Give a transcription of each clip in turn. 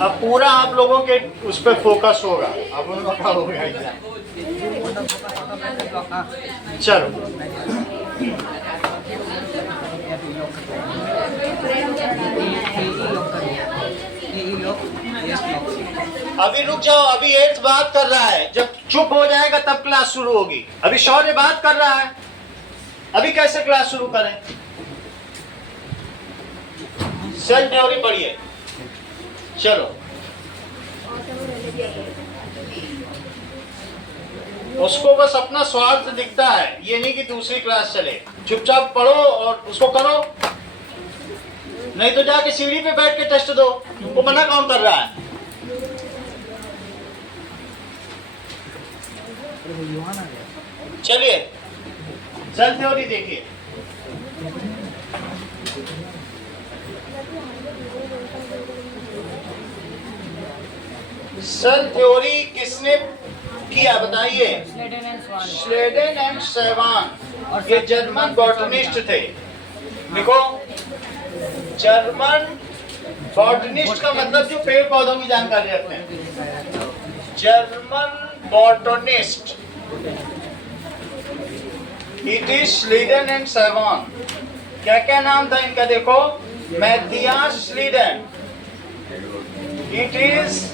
अब पूरा आप लोगों के उस पर फोकस होगा। अब उन लोगों का हो गया एग्जाम। चलो अभी रुक जाओ, अभी एट्थ बात कर रहा है, जब चुप हो जाएगा तब क्लास शुरू होगी। अभी शौर्य बात कर रहा है, अभी कैसे क्लास शुरू करें? सेल थ्योरी पढ़िए। चलो उसको बस अपना स्वार्थ दिखता है, ये नहीं कि दूसरी क्लास चले। चुपचाप पढ़ो और उसको करो, नहीं तो जाके सीढ़ी पे बैठ के टेस्ट दो। तुमको मना कौन कर रहा है? चलिए सेल थ्योरी देखिए। सेल थ्योरी किसने किया बताइए? श्लेडेन एंड सेवान, ये जर्मन बॉटनिस्ट थे। देखो जर्मन बॉटनिस्ट का मतलब जो पेड़ पौधों की जानकारी रखते हैं। German botanist, it is Schleiden and Schwann. क्या क्या नाम था इनका देखो? Matthias Schleiden, it is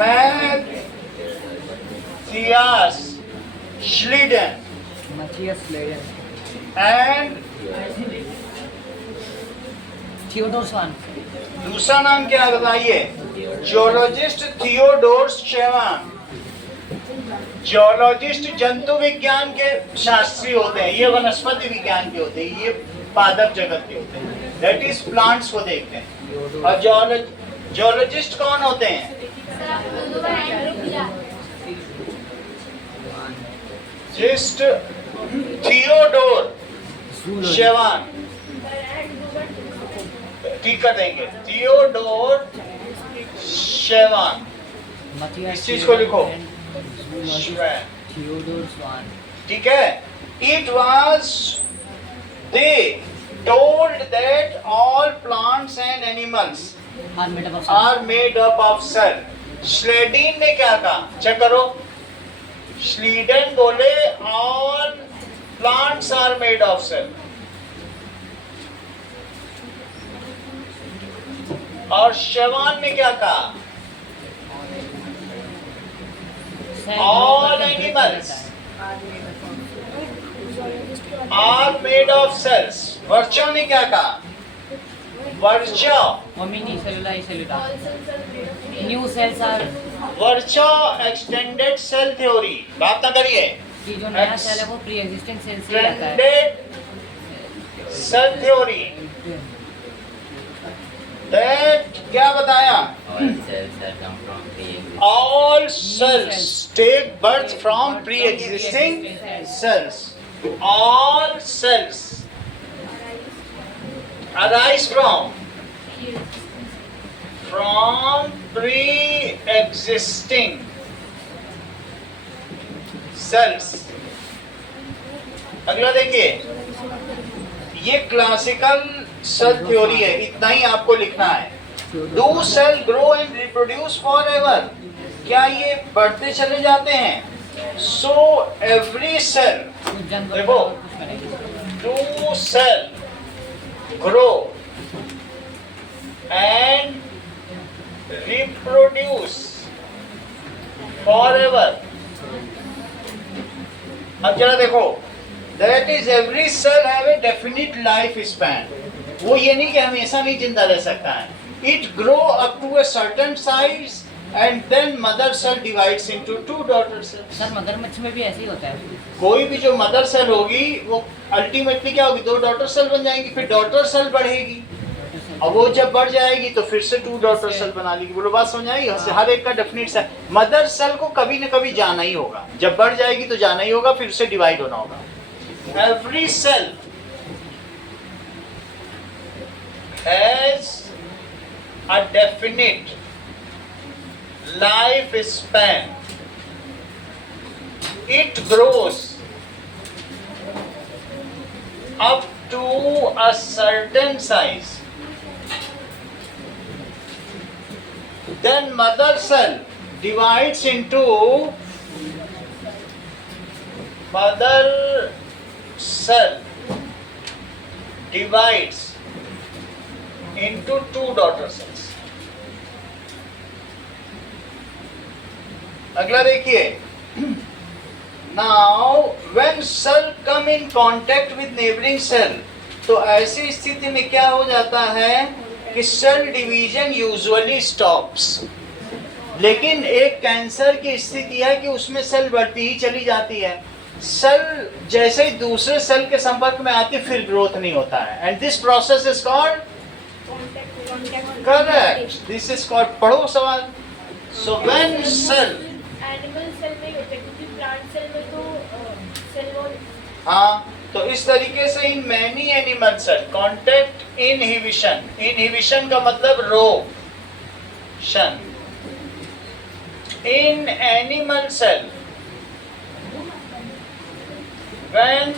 Matthias Schleiden and Theodor Schwann. दूसरा नाम क्या है बताइए? Geologist Theodore शेवान। जियोलॉजिस्ट जंतु विज्ञान के शास्त्री होते हैं, ये वनस्पति विज्ञान के होते हैं, ये पादप जगत के होते हैं, दैट इज प्लांट्स को देखते हैं। और जियोलॉजिस्ट कौन होते हैं? जिस्ट थियोडोर शेवान, ठीक कर देंगे, थियोडोर शेवान। इस चीज को लिखो, थियोडोर स्वान, ठीक है। It was they told that all plants and animals are made up of cell. श्लेडिन ने क्या कहा? चेक करो। श्लीडन बोले all plants are made of cell, और शेवान ने क्या कहा? all animals are made of cells. वर्चो ने क्या कहा? Virchow new cells are, Virchow extended cell theory. बात ना करिए, कि जो नया सेल है वो प्री एग्जिस्टिंग सेल से आता है। एक्सटेंडेड सेल थ्योरी दैट क्या बताया? All cells take birth from pre-existing cells. All cells arise from pre-existing cells. अगला देखिए, ये क्लासिकल सेल थ्योरी है, इतना ही आपको लिखना है। Do cell grow and reproduce forever? क्या ये बढ़ते चले जाते हैं? So every cell, देखो, do cell grow and reproduce forever? अब जरा देखो, that is every cell have a definite life span. वो ये नहीं कि हमेशा नहीं जिंदा रह सकता है। It grow up to a certain size and then mother cell divides into two daughter cells. Sir मगरमच्छ में भी ऐसे ही होता है। कोई भी जो मदर सेल होगी वो अल्टीमेटली क्या होगी? दो डॉटर सेल बन जाएंगी, फिर डॉटर सेल बढ़ेगी, और वो जब बढ़ जाएगी तो फिर से टू डॉटर सेल बना लेगी। बोलो बात समझ आई? हर एक का डेफिनेट सेल। मदर सेल को कभी न कभी जाना ही होगा, जब बढ़ जाएगी तो जाना ही होगा, फिर से डिवाइड होना होगा। Every cell has a definite life span. It grows up to a certain size Then mother cell divides into mother cell divides into two daughter cells. अगला देखिए. Now when cell come in contact with neighboring cell, तो ऐसी स्थिति में क्या हो जाता है कि सेल डिवीजन यूजुअली स्टॉप्स. लेकिन एक कैंसर की स्थिति है कि उसमें सेल बढ़ती ही चली जाती है. सेल जैसे ही दूसरे सेल के संपर्क में आती फिर ग्रोथ नहीं होता है. And this process is called correct. This is called. पढ़ो सवाल. So when cell animal cell में होता है क्योंकि प्लांट सेल में तो सेल वॉल. हाँ, तो इस तरीके से in many animal cell contact inhibition. Inhibition का मतलब रोकशन. In animal cell when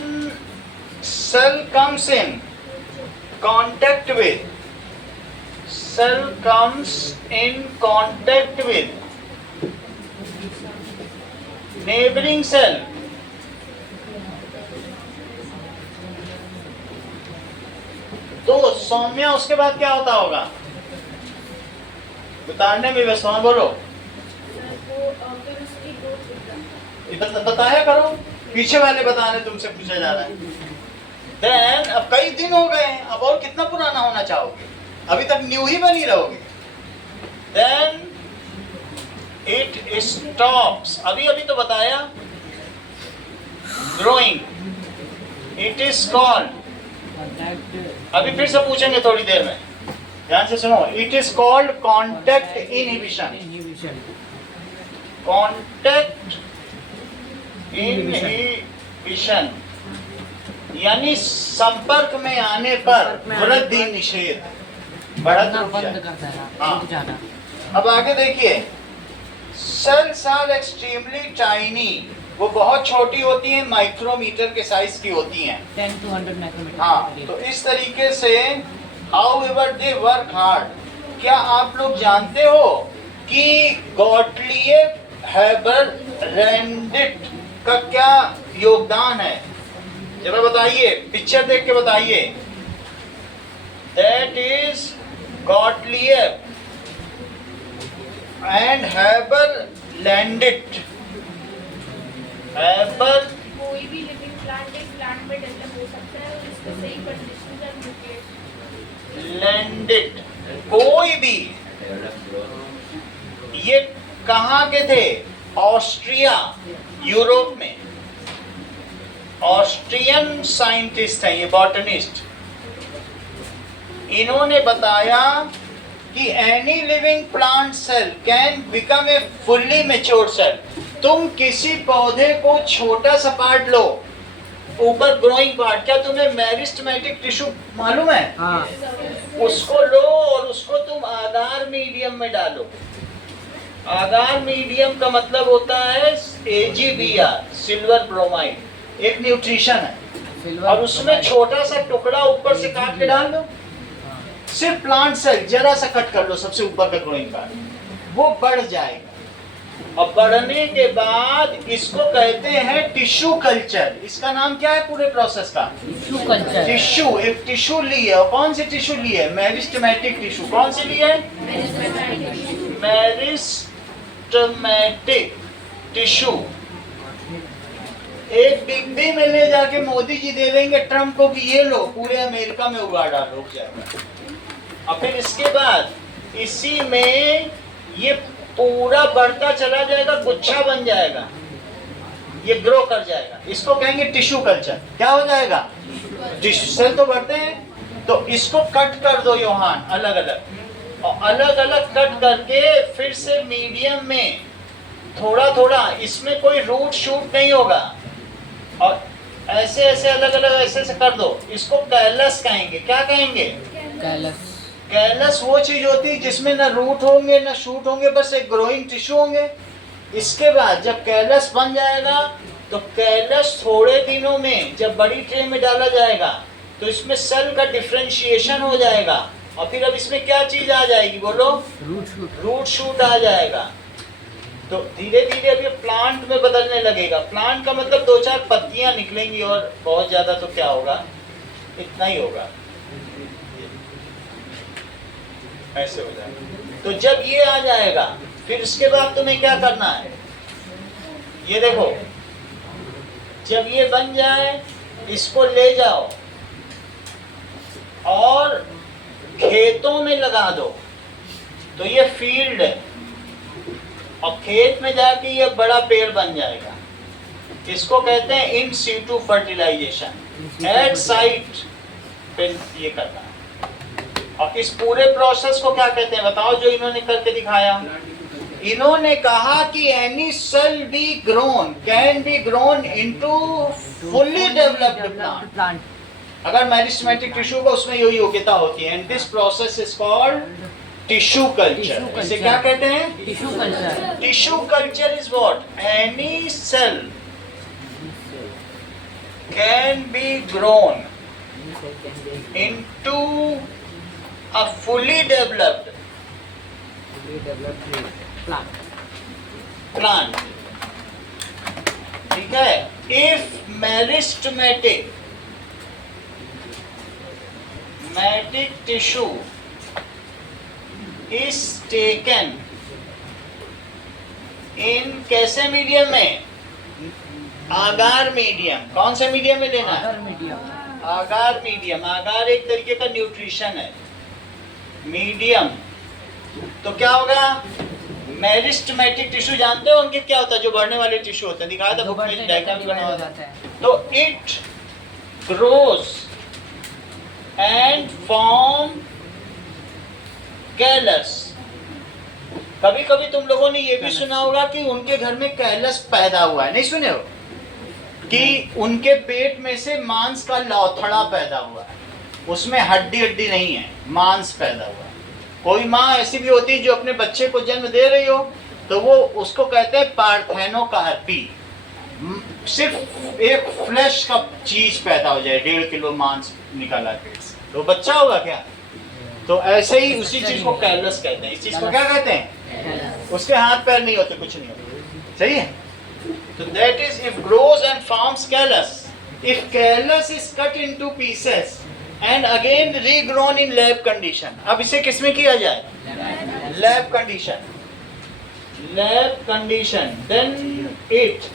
cell comes in contact with neighboring cell, तो सौम्या उसके बाद क्या होता होगा? बताने में व्यस्त हो. बोलो. वो फिर उसकी ग्रोथ होता है. बताया करो. पीछे वाले बताने तुमसे पूछा जा रहा है. देन अब कई दिन हो गए हैं, अब और कितना पुराना होना चाहोगे? अभी तक न्यू ही बनी रहोगे. Then it stops. अभी अभी तो बताया ग्रोइंग. It is called. अभी फिर से पूछेंगे थोड़ी देर में, ध्यान से सुनो. It is called contact inhibition. Contact inhibition यानी संपर्क में आने पर वृद्धि निषेध. बढ़त रुक बंद जाए. करता है. हाँ. रुक जाना. अब आगे देखिए. Cells are extremely tiny. वो बहुत छोटी होती हैं, माइक्रोमीटर के साइज की होती हैं. 10 to 100 माइक्रोमीटर. हाँ, तो इस तरीके से हाउएवर दे वर्क हार्ड. क्या आप लोग जानते हो कि गॉटलिएब हेबरलैंडिट का क्या योगदान है? जरा बताइए, पिक्चर देख के बताइए. That is Gottlieb and Haberlandt. कोई भी लिविंग प्लांट एक प्लांट में डेवलप हो सकता है और इसके सही कंडीशंस और न्यूक्लियस. लैंडिट कोई भी. ये कहाँ के थे? ऑस्ट्रिया, यूरोप में. ऑस्ट्रियन साइंटिस्ट हैं ये, बॉटनिस्ट. इन्होंने बताया कि any living plant cell can become a fully mature cell. तुम किसी पौधे को छोटा सा पार्ट लो, ऊपर ग्रोइंग पार्ट. क्या तुम्हें मेरिस्टेमेटिक टिश्यू मालूम है? हाँ. उसको लो और उसको तुम आगार मीडियम में डालो. आगार मीडियम का मतलब होता है AgBr, सिल्वर ब्रोमाइड. एक न्यूट्रिशन है. और उसमें छोटा सा टुकड़ा ऊपर से काट के डाल दो. सिर्फ प्लांट सेल जरा सा कट कर लो, सबसे ऊपर का ग्रोइंग पार्ट, वो बढ़ जाएगा. और बढ़ने के बाद इसको कहते हैं टिश्यू कल्चर. इसका नाम क्या है पूरे प्रोसेस का? Tissue culture. टिश्यू. एक टिश्यू ली है. और कौन सी टिश्यू ली है? Meristematic tissue. कौन सी ली है? Meristematic tissue. एक डिब्बी में ले जाके मोदी जी दे देंगे ट्रम्प को कि ये लो, पूरे अमेरिका में उगा डालो, हो जाएगा. और फिर इसके बाद इसी में ये पूरा बढ़ता चला जाएगा, गुच्छा बन जाएगा, ये ग्रो कर जाएगा. इसको कहेंगे टिश्यू कल्चर. क्या हो जाएगा? टिश्यू सेल तो बढ़ते हैं. तो इसको कट कर दो योहान, अलग अलग. और अलग अलग कट करके फिर से मीडियम में थोड़ा थोड़ा, इसमें कोई रूट शूट नहीं होगा. और ऐसे ऐसे अलग अलग ऐसे ऐसे कर दो. इसको कैलस कहेंगे. क्या कहेंगे? कैलस. कैलस वो चीज होती है जिसमें ना रूट होंगे ना शूट होंगे, बस एक ग्रोइंग टिश्यू होंगे. इसके बाद जब कैलस बन जाएगा तो कैलस थोड़े दिनों में जब बड़ी ट्रे में डाला जाएगा तो इसमें सेल का डिफरेंशिएशन हो जाएगा. और फिर अब इसमें क्या चीज आ जाएगी बोलो? Root shoot. रूट शूट आ जाएगा। तो धीरे धीरे अब ये प्लांट में बदलने लगेगा। प्लांट का मतलब 2-4 पत्तियां निकलेंगी और बहुत ज्यादा तो क्या होगा, इतना ही होगा, ऐसे हो जाएगा। तो जब ये आ जाएगा फिर उसके बाद तुम्हें क्या करना है, ये देखो, जब ये बन जाए इसको ले जाओ और खेतों में लगा दो। तो ये फील्ड है और खेत में जाके ये बड़ा पेड़ बन जाएगा। इसको कहते हैं in situ fertilization, at site पे ये करना है। और इस पूरे प्रोसेस को क्या कहते हैं बताओ, जो इन्होंने करके दिखाया? इन्होंने कहा कि any cell be grown can be grown into fully developed plant. अगर मेरिस्टेमेटिक टिश्यू का उसमें यही योग्यता होती है। And this process is called tissue culture. इसे क्या कहते हैं? Tissue culture. Tissue culture is what? Any cell can be grown into a fully developed plant. ठीक है? If meristematic tissue is taken in कैसे मीडियम में? आगार मीडियम। कौन से मीडियम में लेना है? आगार मीडियम। आगार एक तरीके का न्यूट्रिशन है, मीडियम। तो क्या होगा? मेरिस्टेमेटिक टिश्यू जानते हो उनके क्या होता है? जो बढ़ने वाले टिश्यू होते हैं, दिखाया था बुक में, डायग्राम भी बना हुआ है। तो it grows and form callus. कभी कभी तुम लोगों ने ये भी सुना होगा कि उनके घर में कैलस पैदा हुआ है, नहीं सुने हो? कि उनके पेट में से मांस का लौथड़ा पैदा हुआ है, उसमें हड्डी नहीं है, मांस पैदा हुआ है। कोई माँ ऐसी भी होती है जो अपने बच्चे को जन्म दे रही हो तो वो उसको कहते हैं पार्थेनोकार्पी। सिर्फ एक फ्लैश का चीज पैदा हो जाए, 1.5 किलो मांस निकाला पेट से, तो बच्चा होगा क्या? तो ऐसे ही उसी चीज को कैलस कहते हैं। इस चीज को क्या कहते हैं? उसके हाथ पैर नहीं होते, कुछ नहीं होता। सही है? तो that is if grows and forms callus. If callus is cut into pieces and again regrown in lab condition. अब इसे किसमें किया जाए? lab condition. Lab condition. Then it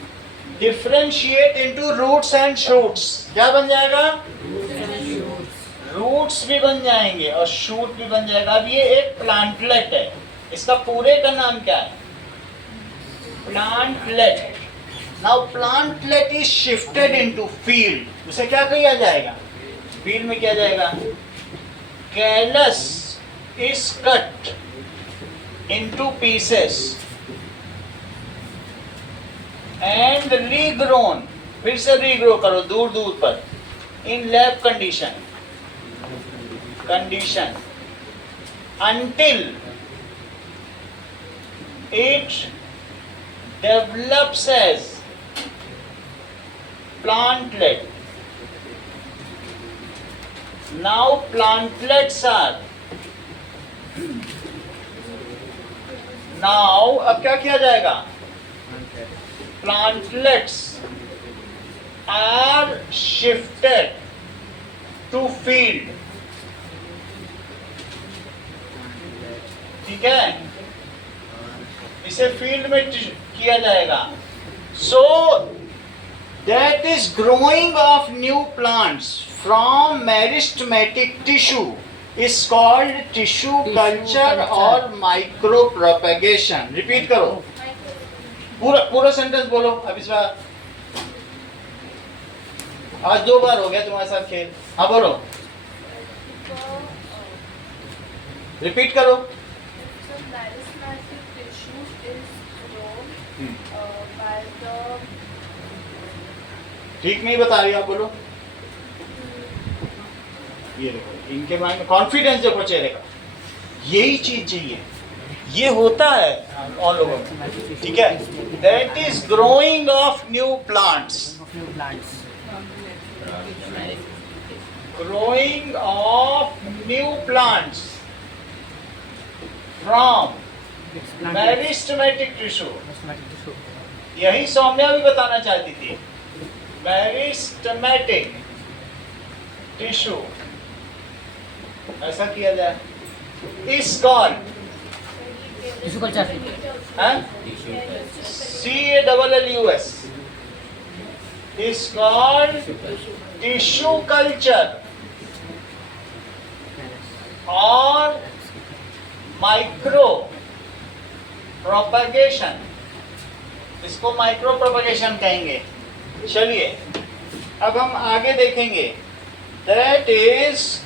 differentiate into roots and shoots. क्या बन जाएगा? Roots भी बन जाएंगे और shoot भी बन जाएगा। अब ये एक plantlet है। इसका पूरे का नाम क्या है? Plantlet. Now plantlet is shifted into field. उसे क्या किया जाएगा? फील्ड में किया जाएगा। Callus is cut into pieces and regrown. फिर से रीग्रो करो दूर दूर पर in lab condition until it develops as plantlet. Now plantlets are now अब क्या किया जाएगा? Plantlets are shifted to field. ठीक है? इसे फील्ड में किया जाएगा। So that is growing of new plants from meristematic tissue is called tissue culture और micro propagation. Repeat करो, पूरा सेंटेंस बोलो। अब इस बार आज 2 बार हो गया तुम्हारे साथ खेल। हाँ बोलो, रिपीट करो। Meristematic tissue is grown by the ठीक नहीं बता रही आप, बोलो। ये देखो इनके माइंड में कॉन्फिडेंस देखो चेहरे का, यही चीज चाहिए, ये होता है और लोगों में। ठीक है? That is growing of new plants. growing of new plants from meristematic tissue. यही सौम्या भी बताना चाहती थी. meristematic tissue ऐसा किया जाए is called tissue culture. CALLUS is called tissue culture or micro propagation. इसको माइक्रो प्रोपगेशन कहेंगे. चलिए अब हम आगे देखेंगे. That is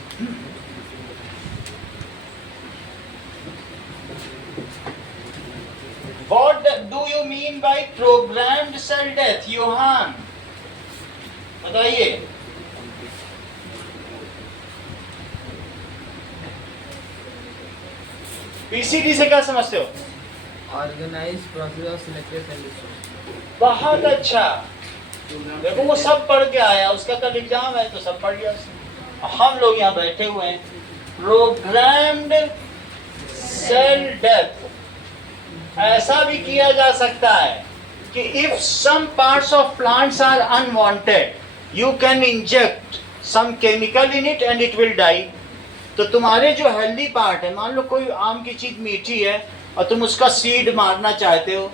what do you mean by programmed cell death? Yohan बताइए. पीसीडी से क्या समझते हो? Organized process of selective cell destruction. बहुत अच्छा. देखो वो सब पढ़ के आया, उसका कल एग्जाम है तो सब पढ़ गया. हम लोग यहाँ बैठे हुए हैं. Programmed cell death. ऐसा भी किया जा सकता है कि if some parts of plants are unwanted you can inject some chemical in it and it will die. तो तुम्हारे जो हेल्दी पार्ट है, मान लो कोई आम की चीज मीठी है और तुम उसका सीड मारना चाहते हो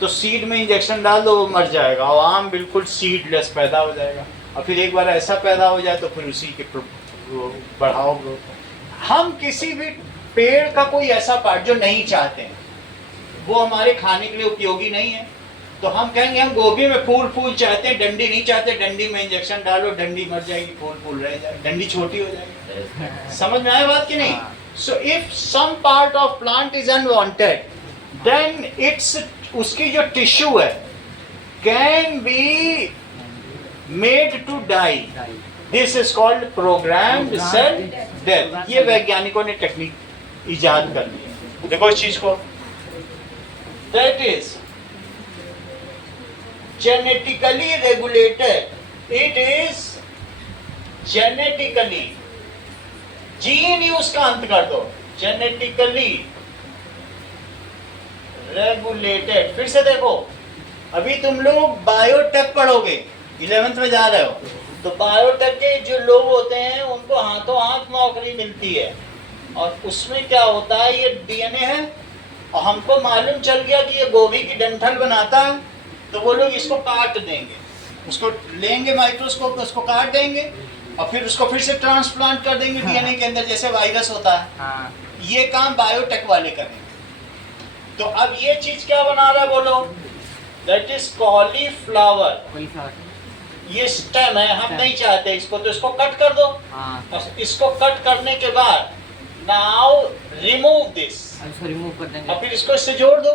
तो सीड में इंजेक्शन डाल दो, वो मर जाएगा और आम बिल्कुल सीडलेस पैदा हो जाएगा. और फिर एक बार ऐसा पैदा हो जाए तो फिर उसी के बढ़ाओ ग्रोथ. हम किसी भी पेड़ का कोई ऐसा पार्ट जो नहीं चाहते हैं, वो हमारे खाने के लिए उपयोगी नहीं है, तो हम कहेंगे हम गोभी में फूल चाहते हैं, डंडी नहीं चाहते, डंडी में इंजेक्शन डालो, डंडी मर जाएगी, फूल रह जाएगा, डंडी छोटी हो जाएगी. समझ में आया बात कि नहीं? So if some part of plant is unwanted then it's उसकी जो टिश्यू है can be made to die. This is called programmed cell death. ये वैज्ञानिकों ने टेक्निक इजाद कर ली है. देखो इस चीज को. That is genetically regulated. It is genetically. Gene ही उसका अंत कर दो. genetically regulated. फिर से देखो, अभी तुम लोग बायोटेक पढ़ोगे, 11th में जा रहे हो, तो बायोटेक के जो लोग होते हैं उनको हाथों हाथ नौकरी मिलती है. और उसमें क्या होता है, ये डीएनए है और हमको मालूम चल गया कि ये गोभी की डंठल बनाता है, तो वो लोग इसको काट देंगे, उसको लेंगे माइक्रोस्कोप में, उसको काट देंगे और फिर उसको फिर से ट्रांसप्लांट कर देंगे डीएनए के अंदर, जैसे वायरस होता है. ये काम बायोटेक वाले करेंगे. तो अब ये चीज क्या बना रहा है बोलो? That is cauliflower. ये स्टेम है, हम नहीं चाहते इसको, तो इसको कट कर दो. और इसको कट करने के बाद नाउ रिमूव दिस, इसको रिमूव कर देंगे और फिर इसको इससे जोड़ दो.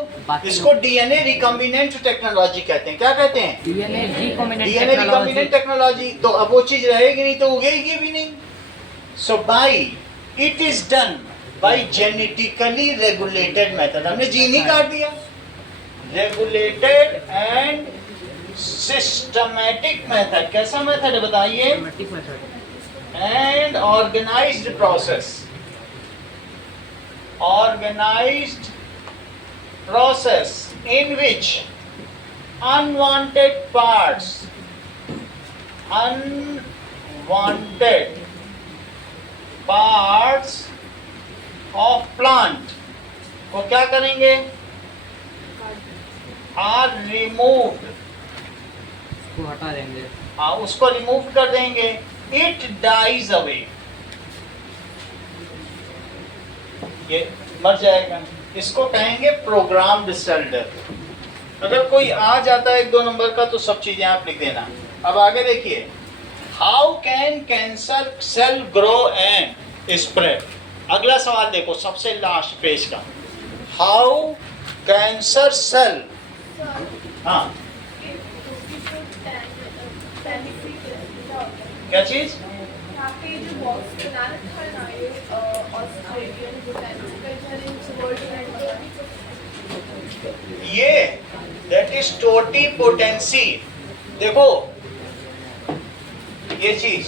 इसको डीएनए रिकॉम्बिनेंट टेक्नोलॉजी कहते हैं. क्या कहते हैं? DNA recombinant technology. तो अब वो चीज रहेगी नहीं तो उगेगी भी नहीं. So by it is done by genetically regulated method. हमने जीन ही काट दिया. Regulated and systematic method. कैसा मेथड है बताइए? And organized process. Organized process in which unwanted parts of plant को क्या करेंगे? are removed. उसको हटा देंगे. उसको रिमूव कर देंगे. It dies away. ये मर जाएगा. इसको कहेंगे प्रोग्राम्ड सेल डेथ. अगर कोई आ जाता है 1-2 नंबर का तो सब चीजें आप लिख देना. अब आगे देखिए, how can cancer cell grow and spread. अगला सवाल देखो, सबसे लास्ट पेज का. How cancer cell. हाँ क्या चीज? यहाँ पे जो बॉक्स बना रखा है ना, ये ऑस्ट्रेलियन बोटैनिकल कल्चर वर्ल्ड ये दैट इज टोटीपोटेंसी. देखो ये चीज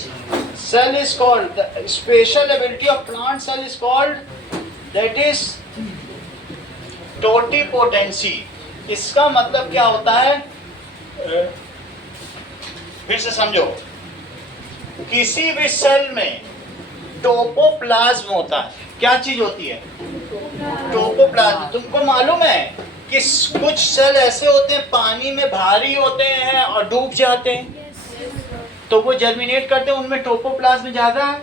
cell is called, the special ability of plant cell is called, that is totipotency. इसका मतलब क्या होता है, फिर से समझो, किसी भी सेल में टोपोप्लाज्म होता है। क्या चीज होती है? टोपोप्लाज्म। तुमको मालूम है कि कुछ सेल ऐसे होते हैं पानी में भारी होते हैं और डूब जाते हैं, तो वो जर्मिनेट करते हैं, उनमें टोपोप्लाज्म ज्यादा है,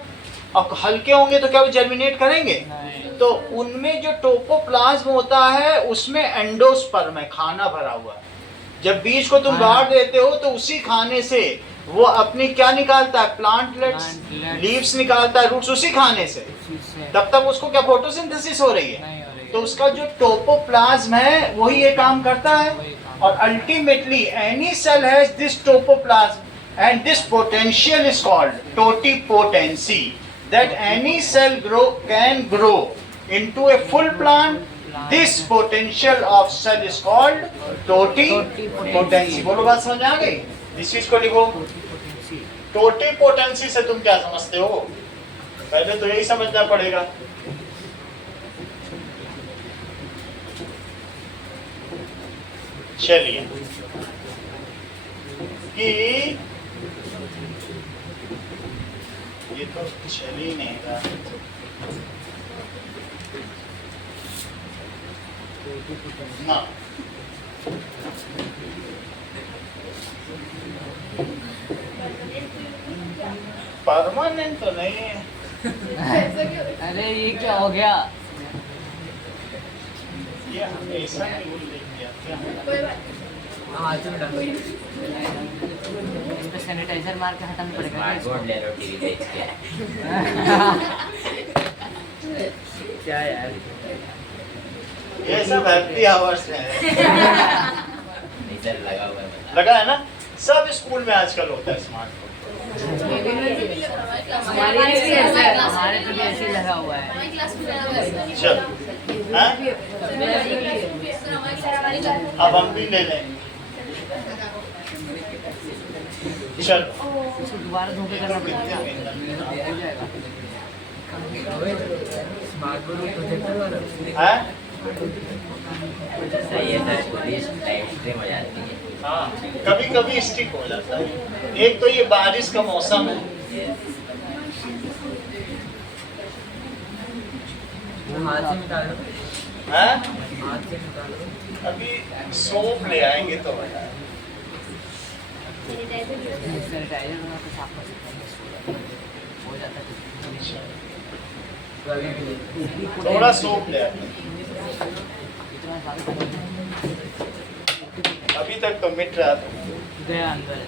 और हल्के होंगे तो क्या वो जर्मिनेट करेंगे? तो उनमें जो टोपोप्लाज्म होता है उसमें एंडोस्पर्म है, खाना भरा हुआ है। जब बीज को तुम गाड़ देते हो तो उसी खाने से वो अपनी क्या निकालता है? प्लांटलेट्स, लीव्स निकालता है, रूट्स, उसी खाने से। तब तक उसको क्या फोटोसिंथेसिस हो रही है? तो उसका जो टोपोप्लाज्म है वही ये काम करता है। और ultimately any cell has this protoplasm and this potential is called totipotency, that any cell can grow into a full plant. This potential of cell is called totipotency. बोलो, बात समझ आ गई? इस चीज को लिखो। टोटिपोटेंसी से तुम क्या समझते हो? पहले तो यही समझना पड़ेगा। चलिए, कि ये तो चल ही नहीं रहा। ना, परमानेंट तो नहीं है। अरे ये क्या हो गया? ये हमेशा रूल लिख दिया क्या? इस पे सैनिटाइजर मार के हटाना पड़ेगा। स्मार्ट बोर्ड ले लो, टीवी देख के। क्या यार, ये सब हैप्पी आवर्स है। इधर लगा हुआ है, बता। लगा है ना? सब स्कूल में आजकल होता है स्मार्ट बोर्ड। हमारे तो भी ऐसे ही लगा हुआ है। चल, हाँ? अब हम भी ले लेंगे। चल, इसको दोबारा धोखे करना पड़ेगा। स्मार्ट बोर्ड में प्रोजेक्टर वाला हाँ? सही है सर, पुलिस लाइव स्ट्रीम हो जाती है। हाँ, कभी कभी स्टिक हो जाता है। एक तो ये बारिश का मौसम है, वो हाथ से निकालो, हाँ? हाथ से निकालो। अभी सोप ले आएंगे तो सैनिटाइजर बना के साफ कर सकते हैं, हो जाता है। थोड़ा सोप ले आएंगे। इतना सारा अभी तक तो मिट रहा था। गया अंदर।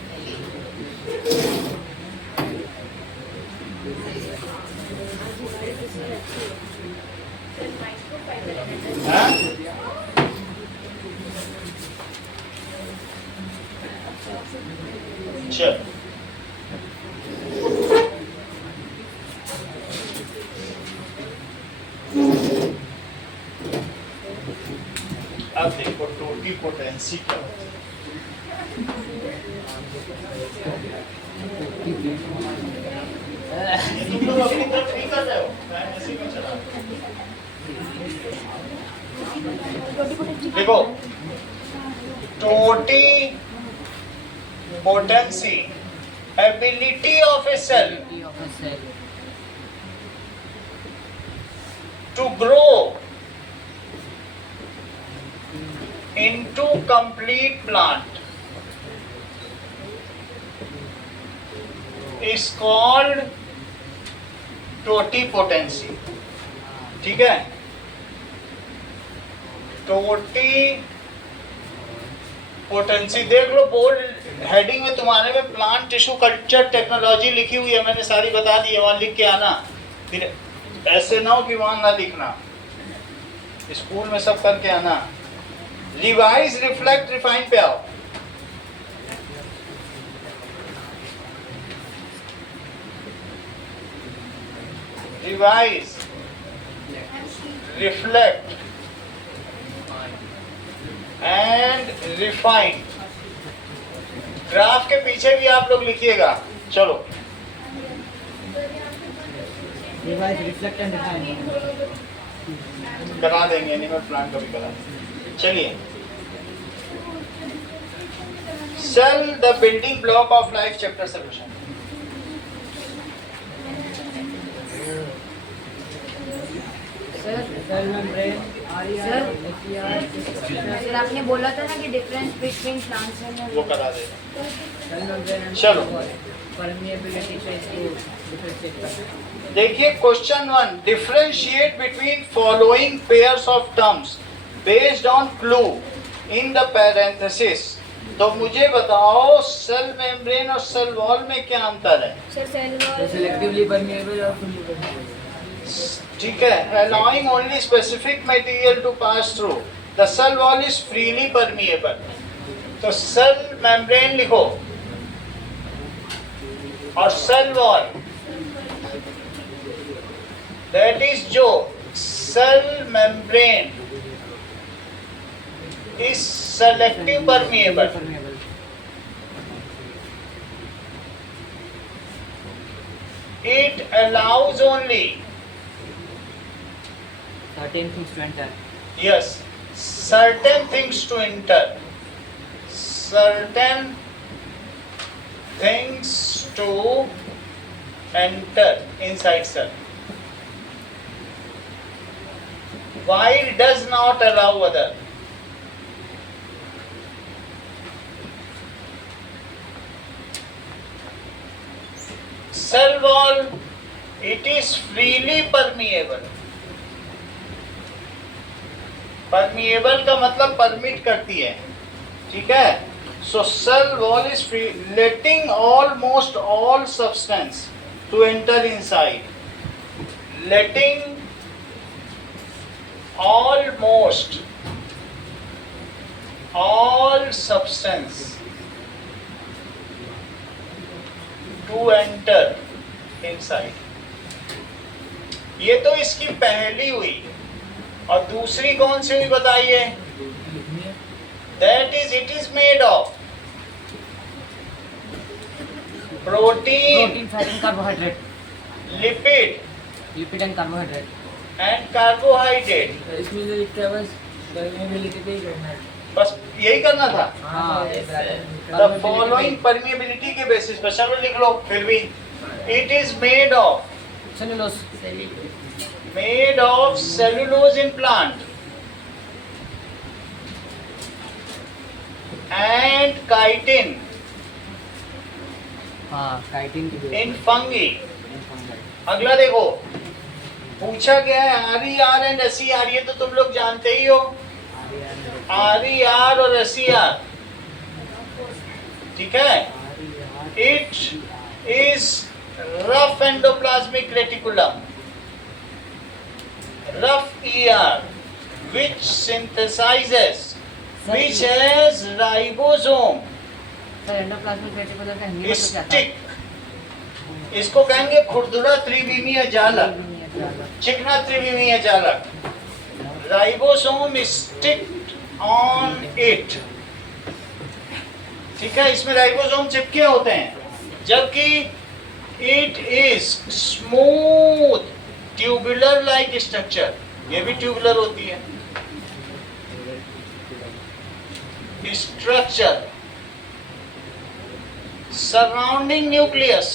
हाँ? चल, अब देखो टोटिपोटेंसी क्या होती है। ये तुम लोग अपनी तरफ नहीं कर रहे हो, मैं ऐसे ही चला। देखो, totipotency, ability of a cell to grow into complete plant is called totipotency. ठीक है? टोटिपोटेंसी देख लो, बोल्ड हेडिंग में तुम्हारे में प्लांट टिश्यू कल्चर टेक्नोलॉजी लिखी हुई है, मैंने सारी बता दी है, वहां लिख के आना। फिर ऐसे ना हो कि वहां ना लिखना, स्कूल में सब करके आना। रिवाइज, रिफ्लेक्ट, रिफाइन पे आओ। Revise, reflect and refine. Graph के पीछे भी आप लोग लिखिएगा। चलो, Otherwise, reflectant refine. करा देंगे, एनिमल प्लांट का भी करा देंगे। चलिए, cell the building block of life chapter solution. Cell membrane, RER, SER. Sir आपने बोला था ना कि डिफरेंस बिटवीन प्लांट्स एंड वो करा देगा। Cell membrane and चलो। permeability से इसको differentiate करते हैं. देखिए question 1, differentiate between following pairs of terms based on clue in the parenthesis. तो मुझे बताओ सेल मेम्ब्रेन और सेल वॉल में क्या अंतर है? Sir cell So wall selectively permeable और fully permeable. ठीक है, allowing only specific material to pass through. The cell wall is freely permeable. तो सेल मेम्ब्रेन लिखो और सेल वॉल, दैट इज जो cell membrane is selective permeable. Permeable. It allows only, Certain things to enter. yes, certain things to enter. Certain things to enter inside cell. While does not allow other. Cell wall, it is freely permeable. Permeable का मतलब permit करती है, ठीक है। So cell wall is free, letting almost all substance to enter inside, letting almost all substance to enter inside. ये तो इसकी पहली हुई, और दूसरी कौन सी हुई बताइए? That is it is made of protein, Protein, fat and carbohydrate. Lipid Lipid and carbohydrate. And carbohydrate. इसमें जो लिखा है बस permeability पे ही करना है. बस यही करना था। हाँ, द फॉलोइंग परमिएबिलिटी के बेसिस पर, चलो लिख लो फिर भी। It is made of cellulose. cellulose in plant and chitin हाँ, chitin की in fungi। अगला देखो, पूछा गया है RER एंड SER, ये तो तुम लोग जानते ही हो, RER और SER, ठीक है। It is rough endoplasmic reticulum, rough ER, which synthesizes, which has ribosome, sir endoplasmic reticulum का हिंदी में क्या था? stick, इसको कहेंगे खुरदुरा त्रिविमीय जालक, चिकना त्रिविमीय जालक। राइबोसोम स्टिक्ड ऑन इट, ठीक है, इसमें राइबोसोम चिपके होते हैं, जबकि it is smooth tubular like structure, ये भी ट्यूबुलर होती है structure surrounding nucleus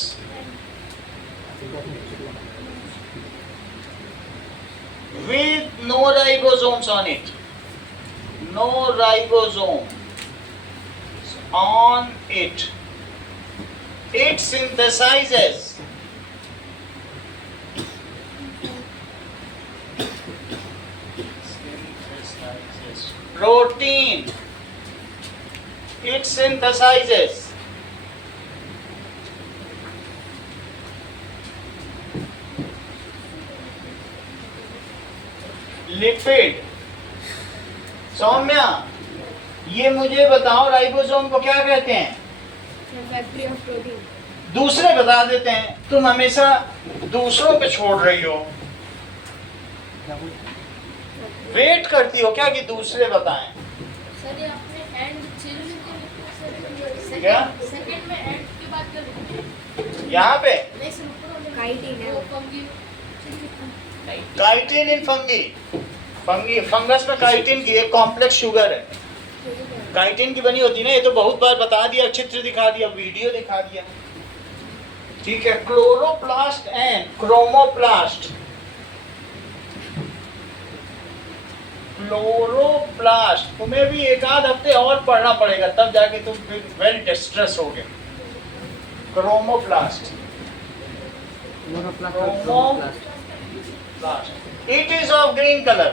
with no ribosomes on it, no ribosome on it. It synthesizes protein. It synthesizes lipid. Saumya, ये मुझे बताओ राइबोसोम को क्या कहते हैं? Factory of protein. दूसरे बता देते हैं, तुम हमेशा दूसरों पे छोड़ रही हो, वेट करती हो क्या कि दूसरे बताएं? सर ये अपने एंड चिल क्या? सेकंड में एंड की बात कर रहे हैं। यहाँ पे नहीं सर ऊपर वाले काइटिन है। वो फंगी काइटिन इन फंगी फंगस में काइटिन की एक कॉम्प्लेक्स शुगर है, काइटिन की बनी होती है ना। ये तो बहुत बार बता दिया, चित्र दिखा दिया, वीडियो दिखा दिया, ठीक है। Chloroplast and chromoplast. क्लोरोप्लास्ट तुम्हें भी एक आध हफ्ते और पढ़ना पड़ेगा, तब जाके तुम फिर वेल डिस्ट्रेस हो गए। Chromoplast, it is of green color,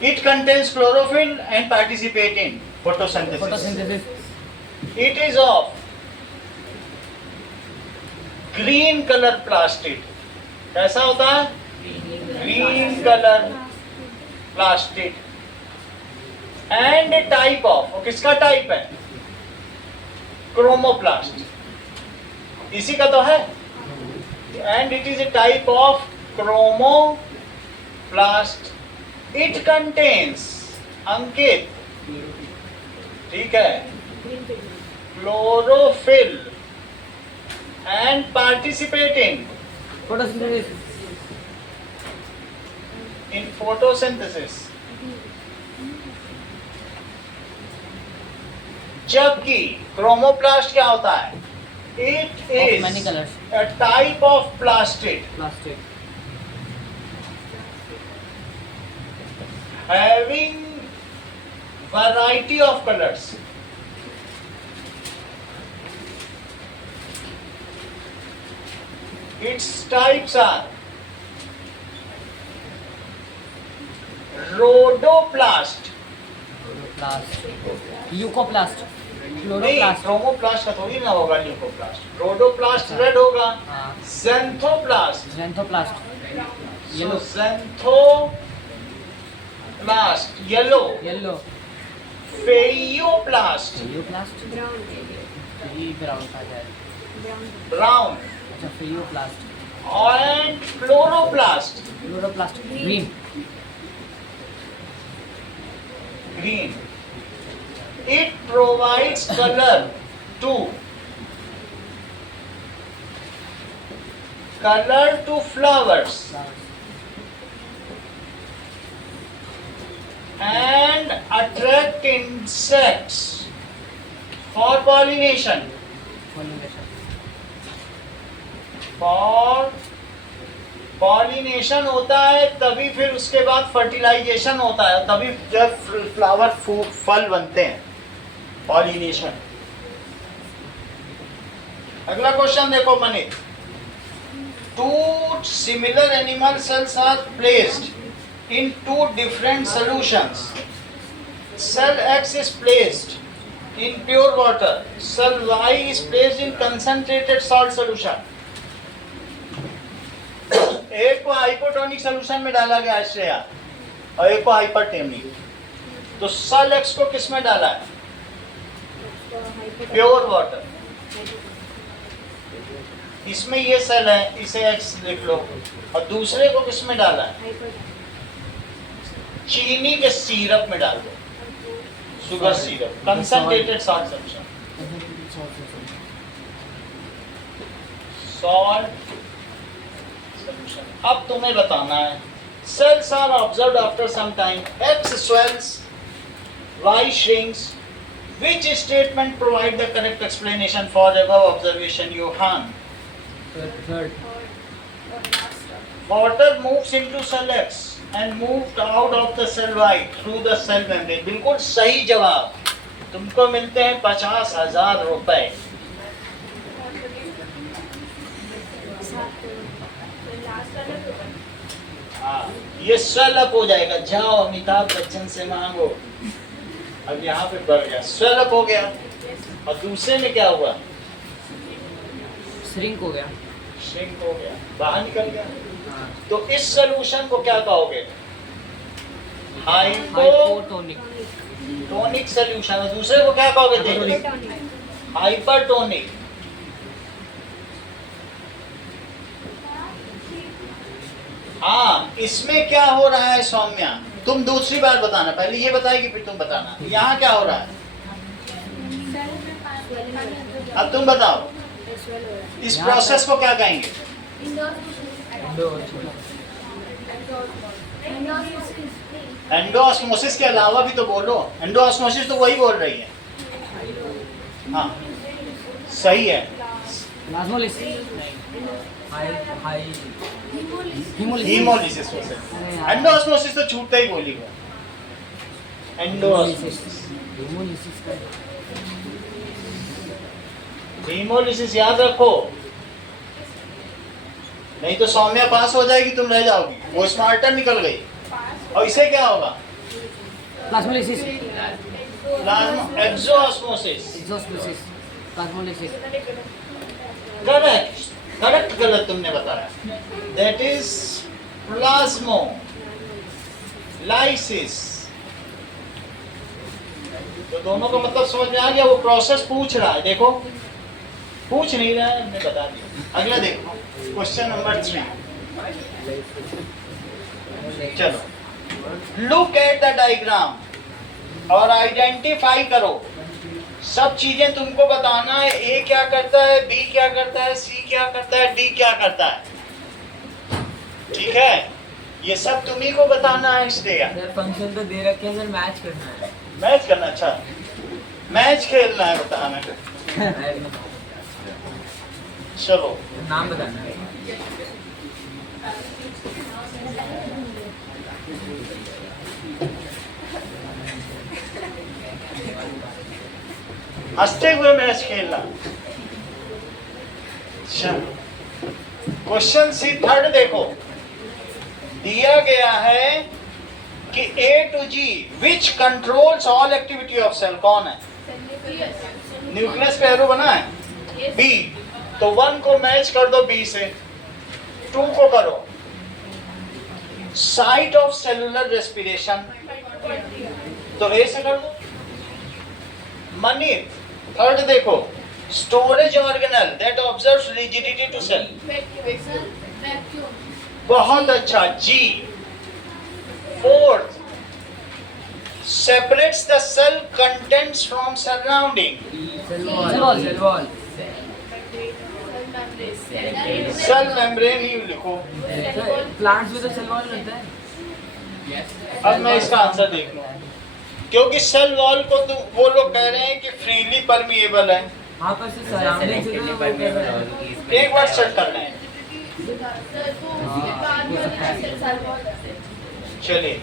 it contains chlorophyll and participate in photosynthesis. It is of green color plastid. कैसा होता है? green color plastid and a type of, और किसका टाइप है? क्रोमोप्लास्ट, इसी का तो है। and it is a type of chromoplast. It contains, अंकित, ठीक है, chlorophyll and participating in photosynthesis. जबकि क्रोमोप्लास्ट क्या होता है? It is many colors. a type of plastid having variety of colors. Its types are rhodoplast. Leucoplast, नहीं, chloroplast, chromoplast का थोड़ी ना होगा ल्यूकोप्लास्ट। रोडोप्लास्ट रेड होगा, xanthoplast, xanthoplast, yellow, xanthoplast yellow, yellow, phaeoplast phaeoplast, ये ब्राउन का है, brown, अच्छा phaeoplast, and chloroplast chloroplast green, green. It provides color to flowers and attract insects for pollination. For pollination होता है तभी फिर उसके बाद फर्टिलाइजेशन होता है, तभी जब फ्लावर फल बनते हैं, पॉलिनेशन। अगला क्वेश्चन देखो Manish. Two similar animal cells are placed in two different solutions. Cell X is placed in pure water. Cell Y is placed in concentrated salt solution. एक को हाइपोटोनिक सॉल्यूशन में डाला गया है श्रेया, और एक को हाइपरटोनिक। तो सेल एक्स को किस में डाला है? Pure water. इसमें ये सेल है, इसे एक्स लिख लो, और दूसरे को किस में डाला है? चीनी के सिरप में डाल दो, sugar syrup, concentrated salt solution, salt. अब तुम्हें बताना है, cells are observed after some time. X swells, Y shrinks. Which statement provide the correct explanation for above observation, Johan? Third, Water moves into cell X and moved out of the cell Y through the cell membrane. बिल्कुल सही जवाब। तुमको मिलते हैं 50,000 रुपए। हाँ, ये swell up हो जाएगा। जाओ अमिताभ बच्चन से मांगो। अब यहाँ पे बढ़ गया, स्वेल अप हो गया। और दूसरे में क्या हुआ? श्रिंक हो गया, श्रिंक हो गया, बाहर निकल गया। हाँ, तो इस सोल्यूशन को क्या कहोगे? Hypotonic, tonic solution. और दूसरे को क्या कहोगे? देखो, हाइपरटोनिक। हाँ, इसमें क्या हो रहा है सौम्या? तुम दूसरी बार बताना, पहले ये बताएगी फिर तुम बताना। यहाँ क्या हो रहा है? अब तुम बताओ, इस प्रोसेस को क्या कहेंगे? एंडोऑस्मोसिस के अलावा भी तो बोलो। एंडोऑस्मोसिस तो वही बोल रही है। हाँ सही है। प्लाज्मोलिसिस हाई हीमोलिसिस से एंडोऑस्मोसिस तो छूटता ही बोली वो। एंडोऑस्मोसिस का हीमोलिसिस याद रखो, नहीं तो सौम्या पास हो जाएगी, तुम रह जाओगी। वो स्मार्टर निकल गई। और इसे क्या होगा? Plasmolysis exosmosis. Plasmolysis correct correct. गलत तुमने बताया। That is plasmolysis. तो दोनों का मतलब समझ में आ गया। वो प्रोसेस पूछ रहा है, देखो पूछ नहीं रहा है, हमने बता दिया। अगला देखो क्वेश्चन नंबर 3। चलो लुक एट द डायग्राम और आइडेंटिफाई करो। सब चीजें तुमको बताना है। ए क्या करता है, बी क्या करता है, सी क्या करता है, डी क्या करता है। ठीक है, ये सब तुम्ही को बताना है। इसलिए फंक्शन तो दे रखे हैं सर, मैच करना है। मैच करना। अच्छा मैच खेलना है बताना है। चलो नाम बताना है। हंसते हुए मैच खेलना। चलो क्वेश्चन सी थर्ड देखो। दिया गया है कि A to G which controls all activity of cell। कौन है? न्यूक्लियस पे एरो बना है। B तो 1 को मैच कर दो B से, 2 को करो साइट ऑफ सेलुलर रेस्पिरेशन तो A से कर दो। मनी थर्ड देखो storage organelle that observes rigidity to cell. बहुत अच्छा। G fourth separates the cell contents from surrounding। Cell wall cell membrane ही लिखो। प्लांट्स में तो सेल वॉल रहता है। अब मैं इसका आंसर देख लूं, क्योंकि सेल वॉल को तो वो लोग कह रहे हैं कि फ्रीली परमिएबल है। हाँ पर से सराउंडिंग से तो वो कर रहा है। एक बार चेक कर लें। चलिए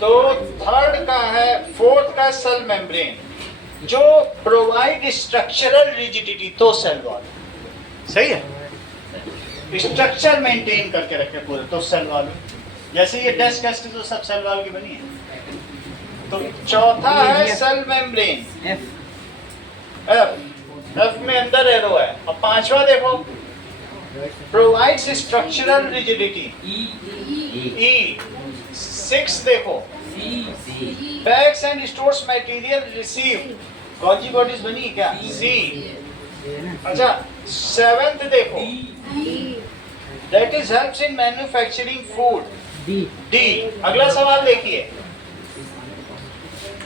तो थर्ड का है, फोर्थ का सेल मेम्ब्रेन जो प्रोवाइड स्ट्रक्चरल रिजिडिटी तो सेल वॉल। सही है, स्ट्रक्चर मेंटेन करके रखे पूरे तो सेल वॉल। जैसे ये डेस्क वेस्क तो सब सेल वॉल की बनी है। तो चौथा है सेल मेम्ब्रेन एफ में अंदर एरो है। और पांचवा देखो प्रोवाइड्स स्ट्रक्चरल रिजिडिटी ई। 6 देखो bags and stores material receive. Gauzy bodies बनी क्या? सी। अच्छा 7th देखो that is helps in manufacturing food. D. अगला सवाल देखिए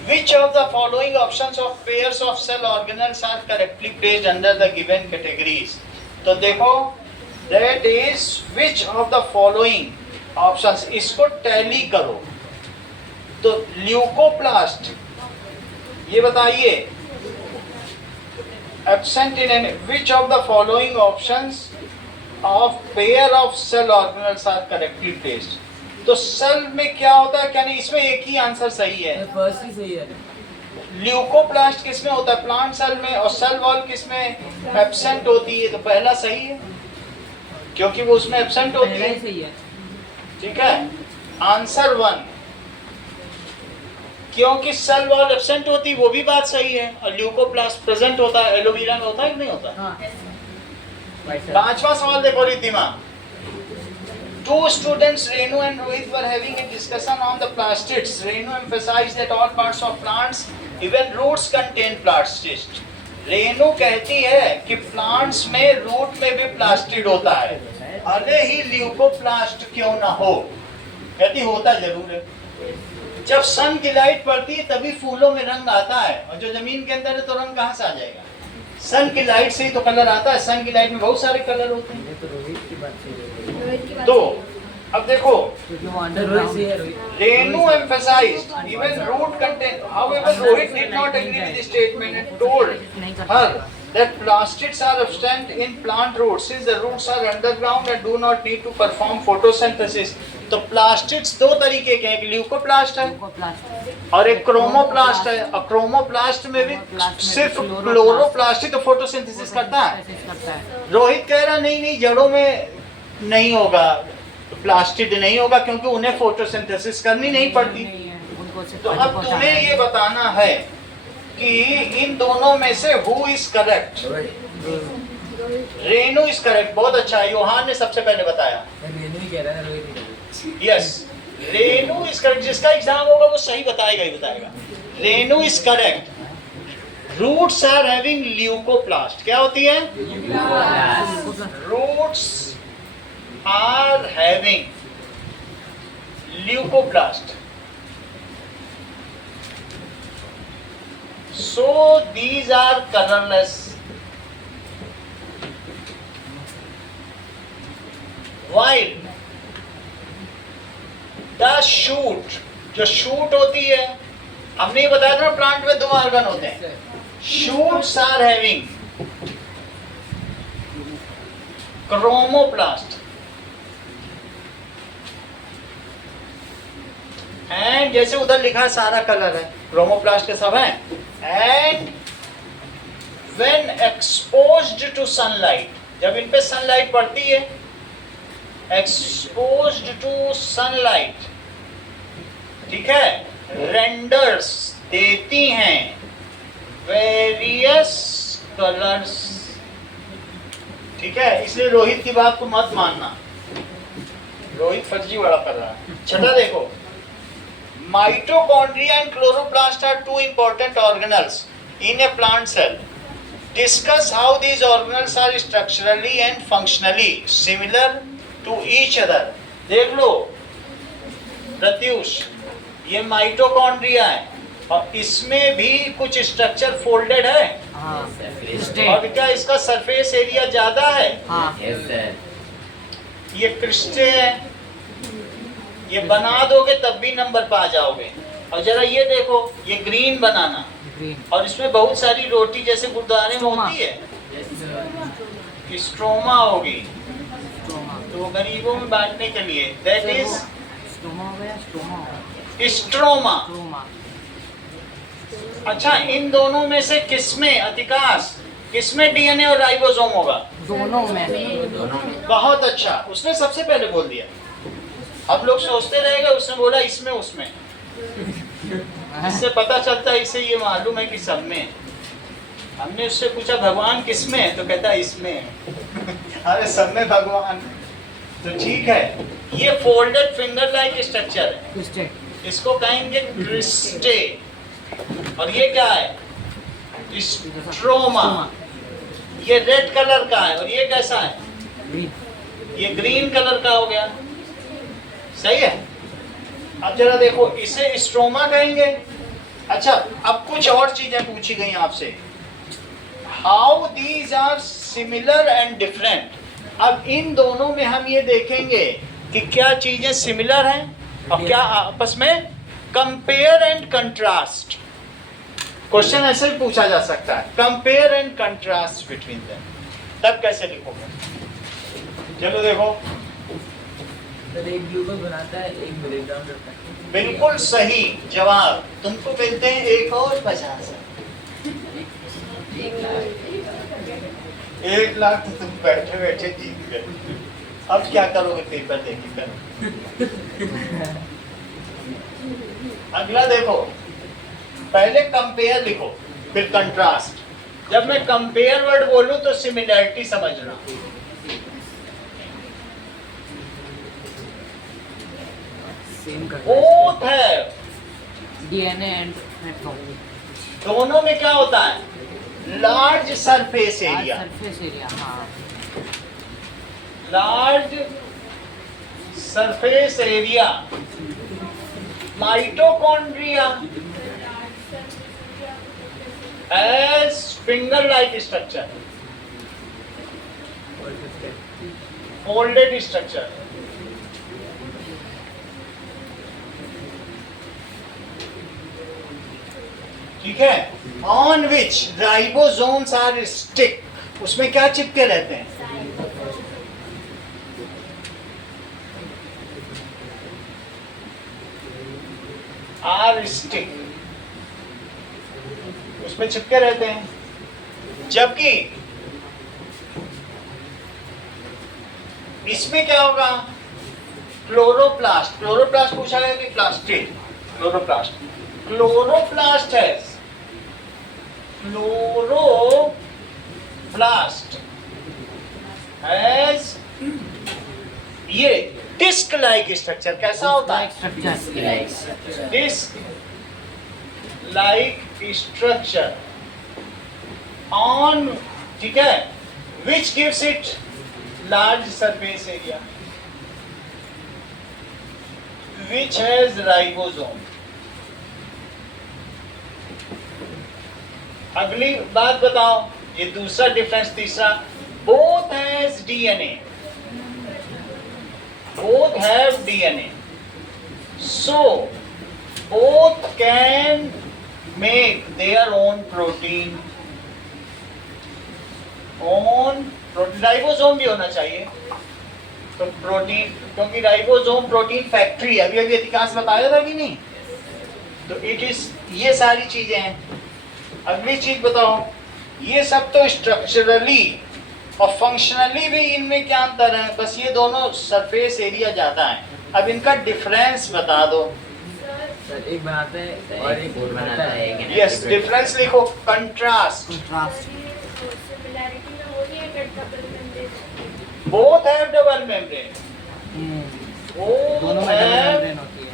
which of the following options of pairs of cell organelles are correctly placed under the given categories। तो देखो that is which of the following options, इसको tally करो। तो leucoplast ये बताइए absent in any which of the following options of pair of cell organelles are correctly placed। तो cell में क्या होता है क्या नहीं, इसमें एक ही आंसर सही है। फर्स्ट ही सही है। ल्यूकोप्लास्ट किस में होता है? प्लांट सेल में। और सेल वॉल किस में एब्सेंट होती है? तो पहला सही है क्योंकि वो उसमें एब्सेंट होती पहला है। ही सही है। ठीक है, आंसर 1 क्योंकि सेल वॉल एब्सेंट होती वो भी बात सही है। और ल्यूकोप्लास्ट प्रेजेंट होता है। एलोवीरा में होता है कि नहीं होता? हाँ। पांचवा सवाल देखो Riddhima. 2 students, Renu and Rohit, were having a discussion on the plastids. Renu emphasized that all parts of plants, even roots, contain plastids. Renu कहती है कि प्लांट्स में रूट में भी प्लास्टिड होता है, भले ही ल्यूकोप्लास्ट क्यों ना हो। कहती होता जरूर है। जब सन की लाइट पड़ती है तभी फूलों में रंग आता है, और जो जमीन के अंदर है तो रंग कहाँ से आ जाएगा? सन की लाइट से ही तो कलर आता है। सन की लाइट में बहुत सारे कलर होते हैं। तो अब देखो, क्योंकि वो The Rohit underground here, Rohit. Renu emphasized even root content. However, Rohit did not agree with the statement and told her that plastids are absent in plant roots since the roots are underground and do not need to perform photosynthesis. तो plastids दो तरीके के हैं, एक leucoplast है plastic और एक chromoplast है। और क्रोमोप्लास्ट में भी सिर्फ क्लोरोप्लास्ट ही तो फोटोसिंथेसिस करता है। करता है। रोहित कह रहा नहीं नहीं, जड़ों में नहीं होगा, प्लास्टिड नहीं होगा क्योंकि उन्हें फोटोसिंथेसिस करनी नहीं पड़ती। उनको सिर्फ तो अब तुम्हें ये बताना है कि इन दोनों में से who is correct. Renu is correct, बहुत अच्छा। योहान ने सबसे पहले बताया। रेनू ही कह रहा है, रोहित नहीं कह रहा। Yes, Renu is correct. जिसका एग्जाम होगा वो सही बताएगा ही बताएगा। Renu is correct. Roots are having leucoplast. क्या होती है? Roots are having leucoplast. So these are colorless. While the shoot, जो शूट होती है, हमने ये बताया था ना प्लांट में दो ऑर्गन होते हैं। Shoots are having chromoplast and जैसे उधर लिखा है सारा कलर है, क्रोमोप्लास्ट के सब हैं। And when exposed to sunlight, जब इन पे सनलाइट पड़ती है, एक्सपोज्ड टू सनलाइट, ठीक है, रेंडर्स देती हैं वेरियस कलर्स। ठीक है, इसलिए रोहित की बात को मत मानना, रोहित फर्जी बड़ा कर रहा है। छठा देखो, mitochondria and chloroplast are two important organelles in a plant cell. Discuss how these organelles are structurally and functionally similar to each other. देख लो प्रत्युष, ये माइटोकॉन्ड्रिया है और इसमें भी कुछ स्ट्रक्चर फोल्डेड है। और क्या इसका सरफेस एरिया ज्यादा है? Yes, sir. ये क्रिस्टे है, ये बना दोगे तब भी नंबर पा जाओगे। और जरा ये देखो, ये ग्रीन बनाना, और इसमें बहुत सारी रोटी जैसे गुरुद्वारे में होती है, स्ट्रोमा होगी, तो गरीबों में बांटने के लिए, दैट इज स्ट्रोमा। अच्छा, इन दोनों में से किसमें, अतिकाश, किसमें डीएनए और राइबोसोम होगा? दोनों में। बहुत अच्छा, उसने सबसे पहले बोल दिया। अब लोग सोचते रहेंगे उसने बोला इसमें उसमें, इससे पता चलता है, इसे ये मालूम है कि सब में। हमने उससे पूछा भगवान किसमें है, तो कहता है इसमें। अरे सब में भगवान, तो ठीक है। ये फोल्डेड फिंगर लाइक स्ट्रक्चर है, इसको कहेंगे क्रिस्टे। और ये क्या है? स्ट्रोमा। ये रेड कलर का है और ये कैसा है? ये ग्रीन कलर का हो गया। सही है। अब जरा देखो, इसे स्ट्रोमा कहेंगे। अच्छा, अब कुछ और चीजें पूछी गई आपसे, how these are similar and different. अब इन दोनों में हम ये देखेंगे कि क्या चीजें सिमिलर हैं और क्या आपस में, कंपेयर एंड कंट्रास्ट। क्वेश्चन ऐसे भी पूछा जा सकता है, compare and contrast between them. तब कैसे लिखोगे? चलो देखो, एक ग्लूकोज बनाता है, एक मिलीग्राम करता है। बिल्कुल सही जवाब। तुमको मिलते हैं 1 और 50। 1 लाख तो तुम बैठे बैठे जीत गए। अब क्या करोगे पेपर देके कर? अगला देखो, पहले कंपेयर लिखो फिर कंट्रास्ट। जब मैं कंपेयर वर्ड बोलूं तो सिमिलैरिटी समझना। बोथ है, डीएनए एंड दोनों में क्या होता है? Large surface area, surface area. हाँ, large surface area. Mitochondria as finger like structure, folded structure. ठीक है, on which ribosomes are stick, उसमें क्या चिपके रहते हैं? आर स्टिक, उसमें चिपके रहते हैं। जबकि इसमें क्या होगा? क्लोरोप्लास्ट, क्लोरोप्लास्ट पूछा गया कि प्लास्टिड, क्लोरोप्लास्ट, क्लोरोप्लास्ट है, क्लोरोप्लास्ट हैज ये डिस्क लाइक स्ट्रक्चर। कैसा होता है? डिस्क लाइक स्ट्रक्चर ऑन, ठीक है, which gives it large surface area, which has ribosome. अगली बात बताओ, ये दूसरा डिफरेंस। तीसरा, both has DNA, both have DNA, so both can make their own protein, ribosome भी होना चाहिए तो प्रोटीन, क्योंकि राइबोसोम प्रोटीन फैक्ट्री है, अभी अधिकांश बताया था कि नहीं? तो इट इज, ये सारी चीजें हैं। अगली चीज बताओ, ये सब तो स्ट्रक्चरली और फंक्शनली भी इनमें क्या अंतर है? बस ये दोनों सरफेस एरिया ज्यादा है। अब इनका डिफरेंस बता दो। सर एक बनाते हैं और एक फूड बनाता है, एक यस, डिफरेंस लिखो। कंट्रास्ट, सिमिलैरिटी में वो नहीं है कि double membrane, both have double membrane, दोनों बोथ में डबल हैव मेम्ब्रेन होती है।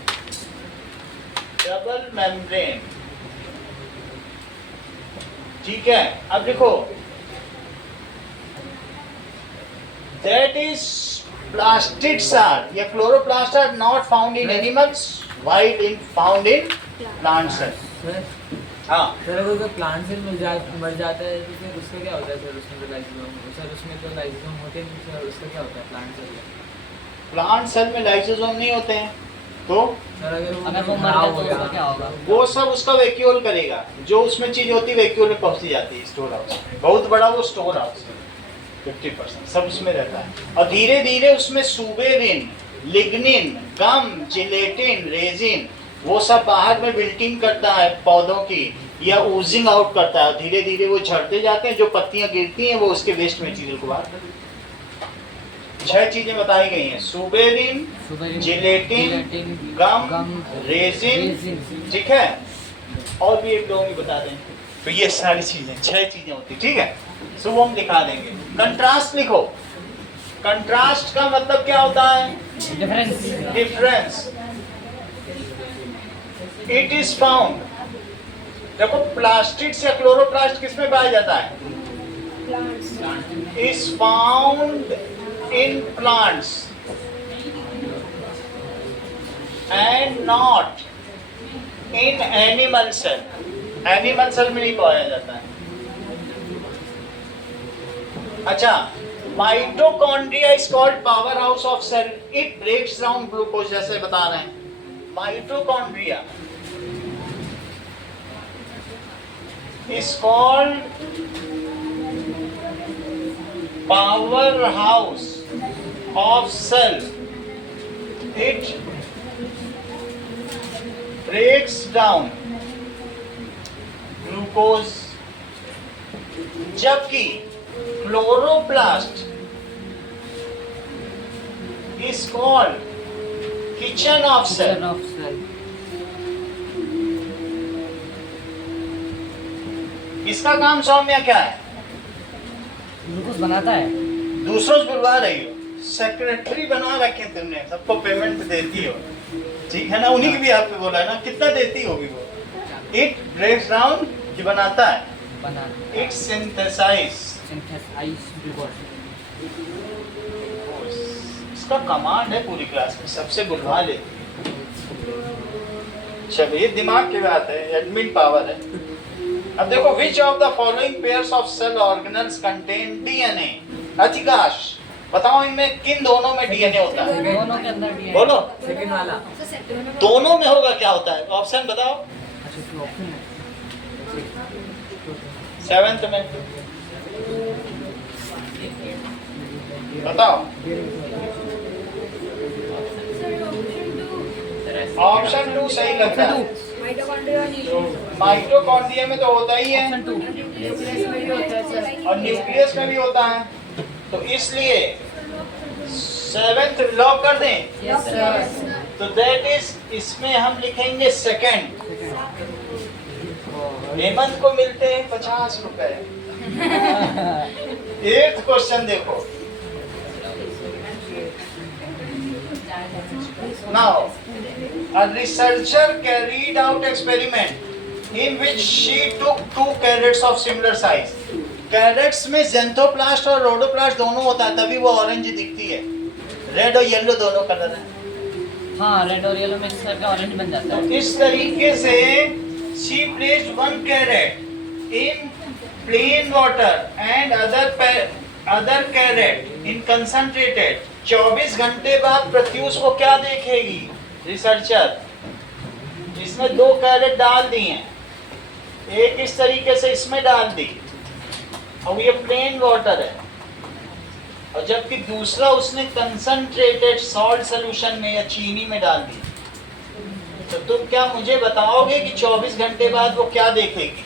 डबल मेम्ब्रेन, ठीक है। अब देखो, that is plastids are, या chloroplasts are not found in animals while found in plant cells। Sir हाँ, सर अगर कोई प्लांट सेल मर जाता है तो फिर उसका क्या होता है सर? उसमें तो लाइसोसोम, सर उसमें तो लाइसोसोम होते हैं, सर उसका क्या होता है प्लांट सेल में? प्लांट सेल में लाइसोसोम नहीं होते हैं तो सर अगर वो मर खराब जाए हो तो उसका गया क्या होगा? वो सब उसका वैक्यूल करेगा, जो उसमें चीज होती है वैक्यूल में पहुंची जाती है स्टोर हाउस। बहुत बड़ा वो स्टोर हाउस है, 50% सब उसमें रहता है। और धीरे धीरे उसमें सुबेरिन, लिग्निन, गम, जिलेटिन, रेजिन, वो सब बाहर में बिल्टिंग करता है पौधों की, या ऊजिंग आउट करता है। धीरे धीरे वो झड़ते जाते हैं, जो पत्तियां गिरती हैं वो उसके वेस्ट मटेरियल को बाहर करते हैं। 6 चीजें बताई गई हैं, सुबेरिन, जिलेटिन, गम, रेजिन, ठीक है। और भी एक दो में बता दें, तो ये सारी चीजें 6 चीजें होती, ठीक है। सो वो हम दिखा देंगे। कंट्रास्ट लिखो। कंट्रास्ट का मतलब क्या होता है? Difference. Difference. It is found, देखो प्लास्टिड्स या क्लोरोप्लास्ट किस में पाया जाता है? Is found in plants and not in animal cell. Animal cell में नहीं पाया जाता है। अच्छा, mitochondria is called power house of cell, it breaks down glucose, जैसे बता रहे हैं। Mitochondria is called powerhouse of cell. It breaks down glucose, जबकि chloroplast is called kitchen of cell. इसका काम सौम्या क्या है? ग्लूकोज बनाता है। दूसरों से बुलवा रही हो, सेक्रेटरी बना रखे तुमने, सबको पेमेंट देती हो, ठीक है ना? उन्हीं की भी आपको बोला है ना, कितना देती होगी वो? इट ब्रेक्स डाउन, कि बनाता है, इट सिंथेसाइज, इसका कमांड है पूरी क्लास में, सबसे बुलवा ले। चलो, ये दिमाग की बात है, एडमिन पावर है। अब देखो, which of the following pairs of cell organelles contain DNA? अधिकाश, बताओ इनमें किन दोनों में DNA होता है? दोनों के अंदर DNA। बोलो, सेकंड वाला। दोनों में होगा क्या होता है? ऑप्शन बताओ। 7th में बताओ। ऑप्शन 2 सही लगता है। माइटोकॉन्ड्रिया में तो होता ही है न्यूक्लियस में भी होता है सर। और न्यूक्लियस में भी होता है, तो इसलिए 7th लॉक कर दें। Yes sir. तो दैट इज, इसमें हम लिखेंगे सेकंड। हेमंत को मिलते हैं 50 रुपए। 8th क्वेश्चन देखो। Now, a researcher carried out experiment in which she took 2 carrots of similar size. Carrots में ज़ेंथोप्लास्ट और रोडोप्लास्ट दोनों होता है, तभी वो ऑरेंज दिखती है। रेड और येलो दोनों कलर है। हाँ, रेड और येलो मिक्स करके ऑरेंज बन जाता है। इस तरीके से she placed 1 carrot in plain water and other carrot in concentrated। 24 घंटे बाद प्रत्यूष को क्या देखेगी रिसर्चर? इसमें 2 कैरेट डाल दिए, एक इस तरीके से इसमें डाल दी और ये प्लेन वाटर है, और जबकि दूसरा उसने कंसंट्रेटेड सॉल्ट सॉल्यूशन में या चीनी में डाल दी। तो तुम क्या मुझे बताओगे कि 24 घंटे बाद वो क्या देखेगी?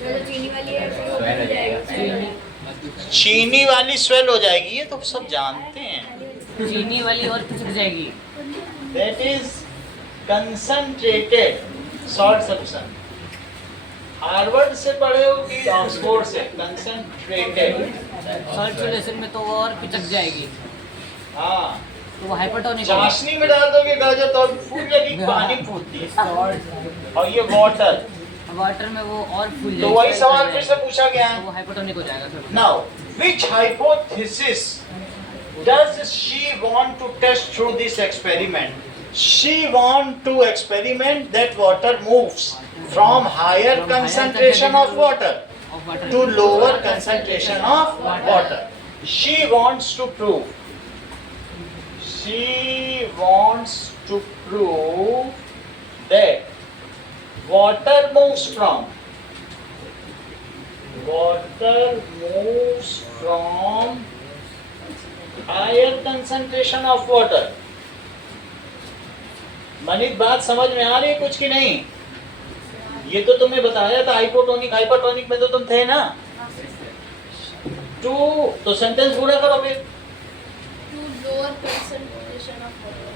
चीनी वाली है तो वो स्वेल हो बन जाएगा। जाएगा। चीनी वाली स्वेल हो जाएगी, ये तो सब जानते हैं। चीनी वाली और पिचक जाएगी। That is concentrated salt solution। Harvard से पढ़े हो कि ऑक्सफोर्ड से? कंसंट्रेटेड सॉल्ट सॉल्यूशन में तो वो और पिचक जाएगी, हाँ। तो वो हाइपरटोनिक चाशनी में डाल दोगे गाजर तो फूल लगी, पानी फूलती है। और ये वाटर, वाटर में वो और फूल तो जाएगी। वही सवाल फिर से पूछा गया तो है। वो हाइपरटोनिक हो जाएगा फिर। Now, which hypothesis does she want to test through this experiment? She want to experiment that water moves from higher concentration of water और water to lower concentration of water. She wants to prove that water moves from higher concentration of water। Manish, बात समझ में आ रही है कुछ की नहीं? ये तो तुम्हें बताया था हाइपोटोनिक, हाइपरटोनिक में तो तुम थे ना। तो सेंटेंस पूरा करो फिर। To lower concentration of water।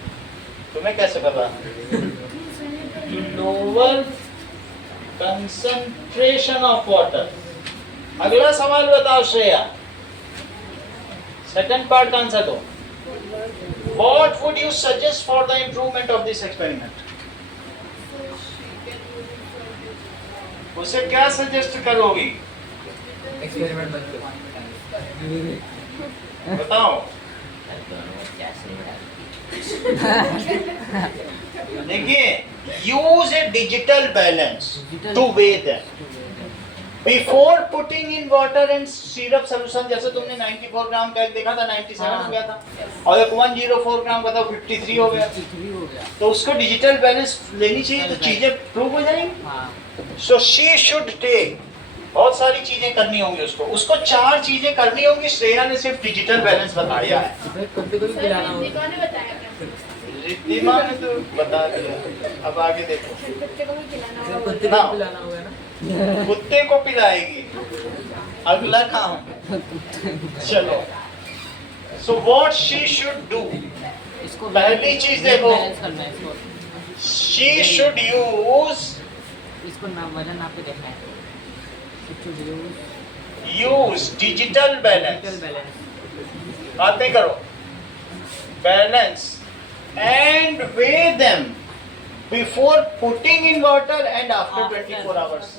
तुम्हें कैसे पता? Lower concentration of water. अगला सवाल बताओ श्रेया, सेकंड पार्ट का आंसर दो। What would you suggest for the improvement of this experiment? उसे क्या सजेस्ट करोगी? एक्सपेरिमेंट बंद करो। बताओ। दोनों में चाशनी में डाल दी। देखिए, use a digital balance to weigh them before putting in water and syrup solution। जैसे तुमने 94 ग्राम का एक देखा था, 97 हो गया था, और एक 104 ग्राम का था, 53 हो गया। 53 हो गया। तो उसको डिजिटल बैलेंस लेनी चाहिए, तो चीजें प्रूव हो जाएंगी। हाँ, सो शी शुड टेक, बहुत सारी चीजें करनी होंगी उसको 4 चीजें करनी होंगी। श्रेया ने सिर्फ डिजिटल बैलेंस बताया है। फिर कुत्ते को भी पिलाना सर होगा। ने बताया क्या? रिद्धिमा ने तो बता दिया, अब आगे देखो। बच्चे को भी खिलाना फिर होगा। कुत्ते को भी पिलाना होगा ना। कुत्ते को पिलाएगी। अगला काम, चलो। So what she should do, इसको पहली चीज देखो। बैलेंस करना है इसको। शी शुड यूज इसको नाम वजन नाप के देखना है। Digital balance. Digital balance. बातें करो। Balance and weigh them before putting in water and after 24 hours।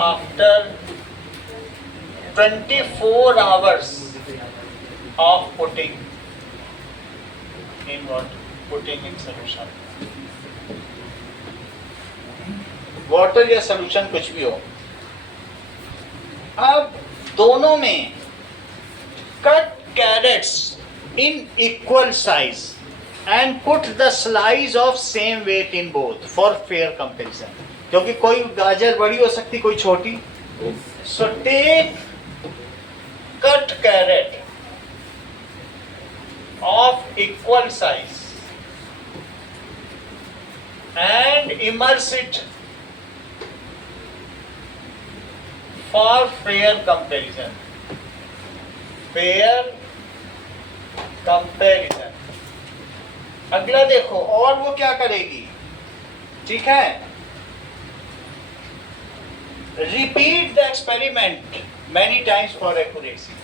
After 24 hours of putting in water, putting in solution। Water या सोल्यूशन कुछ भी हो। अब दोनों में cut carrots in equal size and put the slice of same weight in both for fair comparison, क्योंकि कोई गाजर बड़ी हो सकती कोई छोटी। So take cut carrot of equal size and immerse it for fair comparison. Fair comparison. अगला देखो, और वो क्या करेगी, ठीक है। Repeat the experiment many times for accuracy.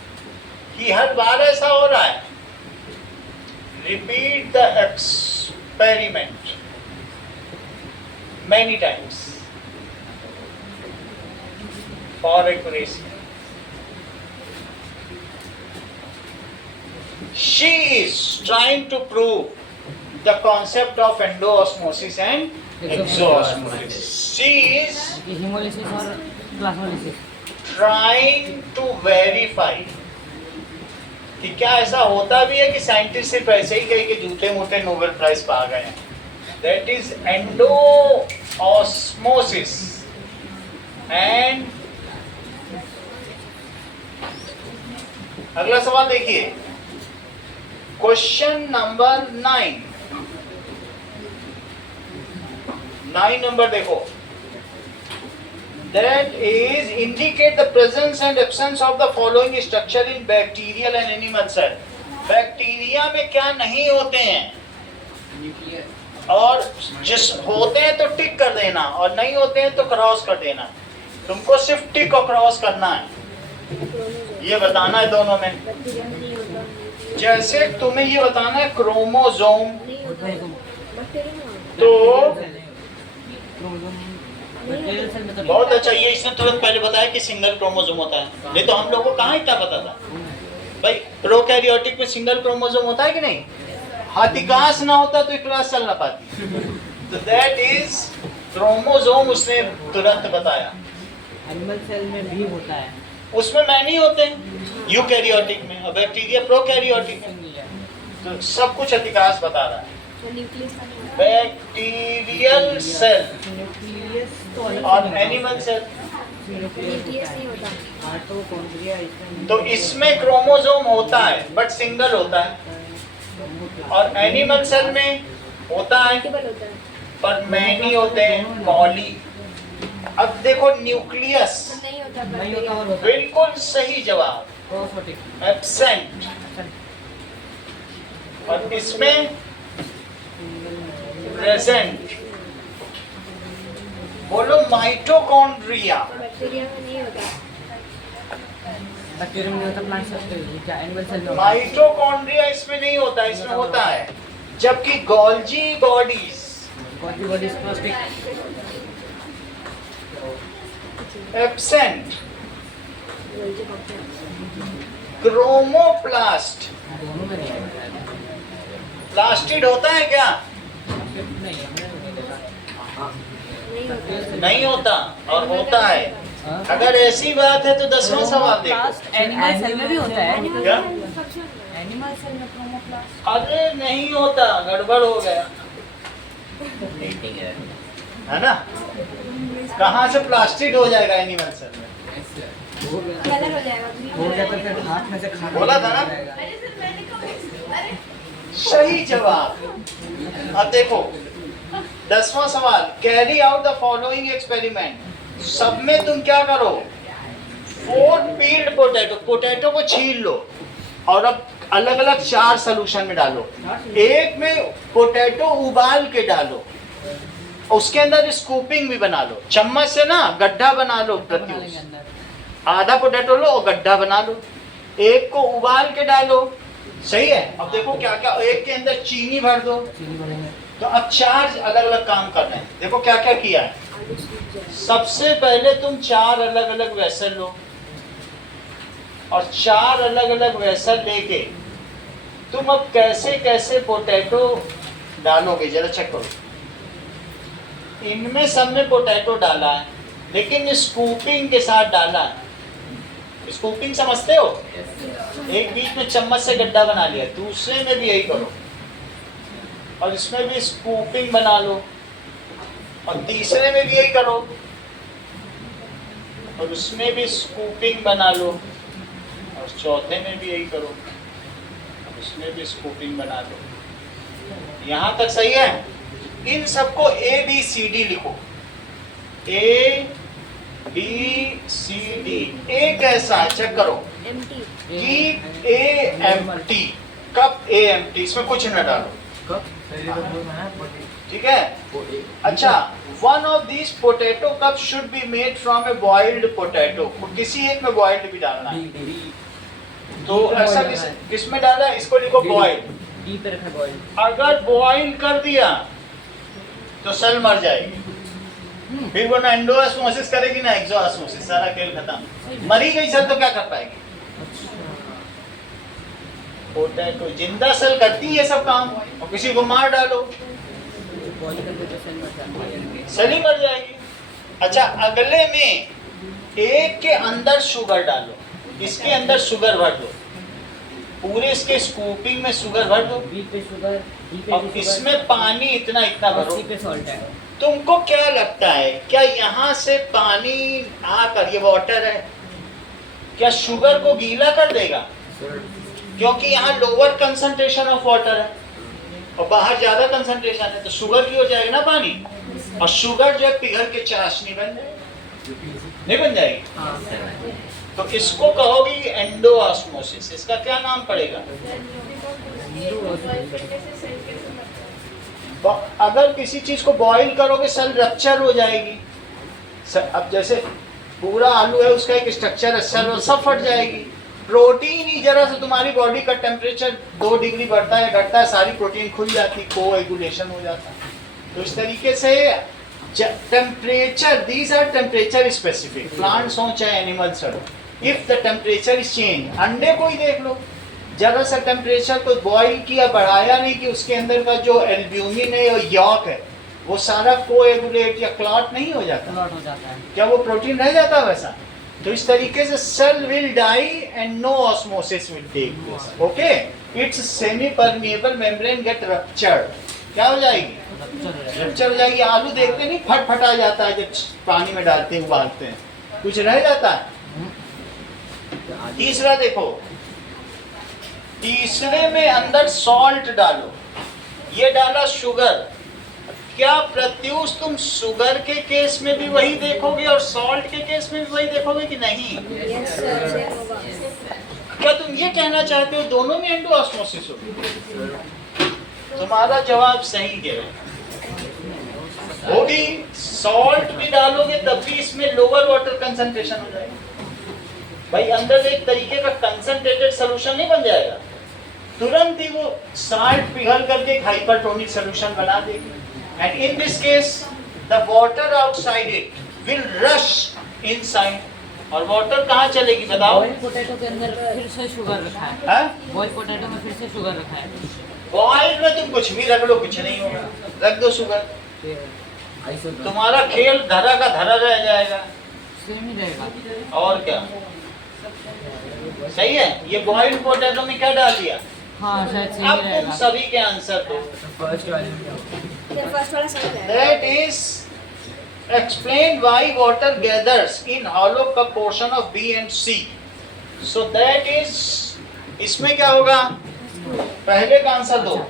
कि हर बार ऐसा हो रहा है। Repeat the experiment many times for accuracy. She is trying to prove the concept of endoosmosis and exoosmosis. She is hemolysis और plasmolysis trying to verify कि क्या ऐसा होता भी है कि साइंटिस्ट सिर्फ ऐसे ही कही कि झूठे मूठे नोबेल प्राइज पा गए हैं। दैट इज एंडोऑस्मोसिस एंड अगला सवाल देखिए, क्वेश्चन नंबर 9 नंबर देखो। That is indicate the presence and absence of the following structure in bacterial and animal cell. Bacteria में क्या नहीं होते हैं, और जिस होते हैं तो टिक कर देना, और नहीं होते हैं तो क्रॉस कर देना। तुमको सिर्फ टिक और क्रॉस करना है, ये बताना है दोनों में। जैसे तुम्हें ये बताना है क्रोमोसोम, तो बहुत अच्छा, ये इसने तुरंत पहले बताया कि सिंगल क्रोमोसोम होता है, नहीं तो हम लोगों को कहाँ इतना पता था भाई। प्रोकैरियोटिक में सिंगल क्रोमोसोम होता है कि नहीं, हाथिकास ना होता तो क्लास चल ना पाती। तो दैट इज क्रोमोसोम, उसने तुरंत बताया। एनिमल सेल में भी होता है, उसमें नहीं होते यूकैरियोटिक में, और बैक्टीरिया प्रोकैरियोटिक में, तो सब कुछ अधिकांश बता रहा है। बैक्टीरियल सेल और एनिमल सेल, तो इसमें क्रोमोसोम होता है बट सिंगल होता है, और एनिमल सेल में होता है पर मैनी होते हैं, पॉली। अब देखो न्यूक्लियस, बिल्कुल सही जवाब, एब्सेंट। और इसमें प्रेजेंट। बोलो माइटोकॉन्ड्रिया, बैक्टीरिया में नहीं होता, प्लांट सेल में, क्या एनिमल सेल में? माइटोकॉन्ड्रिया इसमें नहीं होता, इसमें होता है। जबकि गोल्जी बॉडीज एब्सेंट। क्रोमोप्लास्ट, दोनों में नहीं है, प्लास्टिड होता है क्या? नहीं हमने नहीं देखा। नहीं होता, और होता है। अगर ऐसी बात है तो 10वां सवाल देखो। एनिमल सेल में भी होता है, क्या? एनिमल सेल में क्रोमोप्लास्ट। अरे नहीं होता, गड़बड़ हो गया पेंटिंग है ना। कहाँ से प्लास्टिड हो जाएगा एनिमल सेल में? कलर हो जाएगा, हो गया तो फिर हाथ में से खाना बोला था ना? सही जवाब। अब देखो 10वां सवाल, carry out the following experiment. सब में तुम क्या करो, 4 पील्ड पोटैटो को छील लो, और अब अलग अलग 4 सोल्यूशन में डालो। एक में पोटैटो उबाल के डालो, उसके अंदर स्कूपिंग भी बना लो, चम्मच से ना गड्ढा बना लो, प्रत्युष आधा पोटैटो लो और गड्ढा बना लो। एक को उबाल के डालो, सही है। अब देखो क्या क्या, एक के अंदर चीनी भर दो। तो अब 4 अलग अलग काम करना है। देखो क्या क्या किया है। सबसे पहले तुम 4 अलग अलग वेसल लो, और 4 अलग अलग वेसल लेके तुम अब कैसे कैसे पोटैटो डालोगे, जरा चेक करो। इनमें सब में पोटैटो डाला है, लेकिन स्कूपिंग के साथ डाला है। स्कूपिंग समझते हो? एक बीच में चम्मच से गड्ढा बना लिया, दूसरे में भी यही करो, और इसमें भी स्कूपिंग बना लो, और तीसरे में भी यही करो, और उसमें भी स्कूपिंग बना लो, और चौथे में भी यही करो, और उसमें भी स्कूपिंग बना लो। यहाँ तक सही है? इन सबको ABCD लिखो, ABCD। ए कैसा है चेक करो, कीप AMT, कप AMT, इसमें कुछ न डालो, कब सही तो बोल है ना, ठीक है? अच्छा, one of this potato cup should be made from A boiled potato, किसी एक में बॉइल्ड भी डालना है। तो ऐसा किस में डाला है? इसको लिखो बॉइल्ड। डी पे रखा बॉयल। अगर बॉइल कर दिया तो सेल मर जाएगी, फिर वो ना एंडोऑस्मोसिस करेगी ना एक्सोऑस्मोसिस, सारा खेल खत्म। मरी गई सेल तो क्या कर पाएगी? पोटैटो जिंदा सेल करती है ये सब काम, और किसी को मार डालो बॉयल करके तो सेल मर जाता है। सेल ही मर जाएगी। अच्छा, अगले में एक के अंदर शुगर डालो, इसके अंदर शुगर भर दो, पूरे इसके स्कूपिंग में शुगर भर दो, बी पे शुगर, डी पे और इसमें पानी इतना इतना और भरो। सी पे सॉल्ट है। तुमको क्या लगता है, क्या यहाँ से पानी आकर, ये वाटर है, क्या शुगर को गीला कर देगा? क्योंकि यहाँ लोअर कंसंट्रेशन ऑफ वाटर है और बाहर ज्यादा कंसंट्रेशन है, तो शुगर की हो जाएगी ना पानी, और शुगर जो है पिघल के चाशनी बन जाएगी, नहीं बन जाएगी? हाँ। तो इसको कहोगी एंडोऑस्मोसिस। इसका क्या नाम पड़ेगा? अगर किसी चीज को बॉईल करोगे सेल रप्चर हो जाएगी। अब जैसे पूरा आलू है, उसका एक स्ट्रक्चर है, सेल सब फट जाएगी। प्रोटीन ही जरा से तुम्हारी बॉडी का टेम्परेचर 2 डिग्री बढ़ता है घटता है, सारी प्रोटीन खुल जाती, कोएगुलेशन हो जाता है। तो इस तरीके से temperature, these are temperature specific, plants हो चाहे एनिमल्स हो। If the temperature is change, अंडे को ही देख लो, जरा सा टेम्परेचर को बॉईल किया, बढ़ाया नहीं कि उसके अंदर का जो एल्ब्यूमिन है और यॉक है वो सारा कोएगुलेट या क्लॉट नहीं हो जाता? क्लॉट हो जाता है। क्या वो प्रोटीन रह जाता है वैसा? तो इस तरीके से cell will die and no osmosis will take place. Okay, it's semi permeable membrane get ruptured. क्या हो जाएगी? रप्चर हो जाएगी। आलू देखते नहीं फटफटा जाता है जब पानी में डालते हैं, उबालते हैं, कुछ रह जाता है। तीसरा देखो, तीसरे में अंदर सॉल्ट डालो, ये डाला शुगर। क्या प्रत्युष तुम शुगर के केस में भी वही देखोगे और सॉल्ट के केस में भी वही देखोगे कि नहीं? क्या तुम ये कहना चाहते हो दोनों में एंडोऑस्मोसिस हो? तुम्हारा जवाब सही है, होगी। सॉल्ट भी डालोगे तब भी इसमें लोअर वाटर कंसंट्रेशन हो जाएगा। भाई अंदर एक तरीके का कंसंट्रेटेड सोल्यूशन नहीं बन जाएगा, तुरंत ही वो साल्ट पिघल करके हाइपरटोनिक सोल्यूशन बना देगी। And in this case the water outside it will rush inside, और वाटर कहाँ चलेगी बताओ? बॉइल्ड पोटैटो के अंदर फिर से शुगर रखा है। हाँ? बॉइल्ड पोटैटो में फिर से शुगर रखा है। बॉइल्ड में तुम कुछ भी रख लो, कुछ नहीं होगा, रख दो शुगर, तुम्हारा खेल धरा का धरा रह जाएगा। सेम ही रहेगा। और क्या, सही है? ये बॉइल्ड पोटैटो में क्या डाल दिया? हाँ शायद सेम अब ही तुम रहेगा। सभी के आंसर दो। फर्स्ट वाले में क्या होता है? फर्स्ट वाला समझ आया। That is explain why water gathers in hollow cup portion of B and C. So that is, इसमें क्या होगा? पहले का आंसर दो।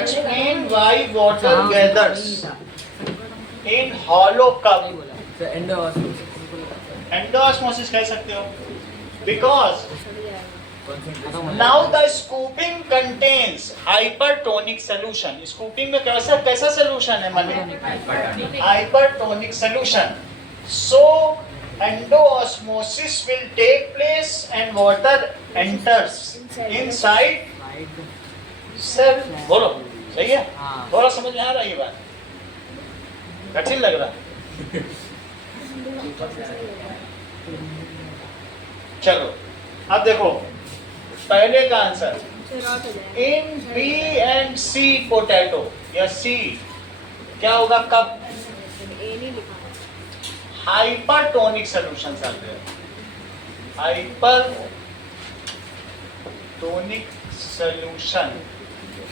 Explain why water gathers in hollow cup. तो एंडोऑस्मोसिस Endosmosis कह सकते हो, because now the scooping contains hypertonic solution. Scooping में कैसा solution है मने? Hypertonic solution. So endosmosis will take place and water enters inside cell. बोलो, सही है? हाँ। थोड़ा समझ में आ रहा है ये बात? कठिन लग रहा? चलो अब देखो पहले का answer, in B and C potato या सी क्या होगा? कप ए नहीं लिखा hypertonic solutions are there. Hypertonic solution